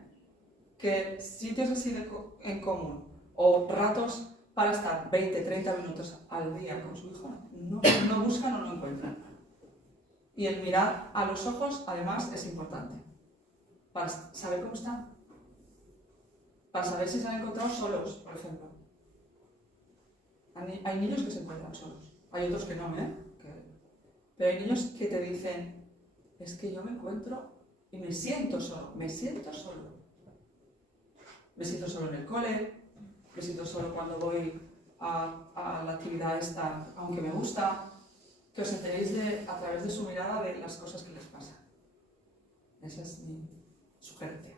que sitios así en común, o ratos para estar 20, 30 minutos al día con su hijo, no buscan o no encuentran. Y el mirar a los ojos, además, es importante. Para saber cómo están. Para saber si se han encontrado solos, por ejemplo. Hay niños que se encuentran solos. Hay otros que no, Pero hay niños que te dicen, es que yo me encuentro y me siento solo. Me siento solo. Me siento solo en el cole. Me siento solo cuando voy a la actividad esta, aunque me gusta. que os enteréis a través de su mirada de las cosas que les pasan. Esa es mi sugerencia.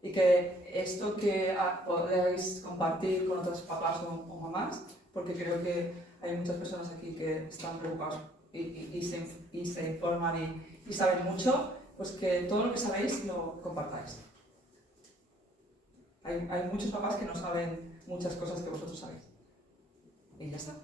Y que esto que podáis compartir con otros papás o mamás, porque creo que hay muchas personas aquí que están preocupadas y se informan y saben mucho, pues que todo lo que sabéis lo compartáis. Hay muchos papás que no saben muchas cosas que vosotros sabéis. Y ya está.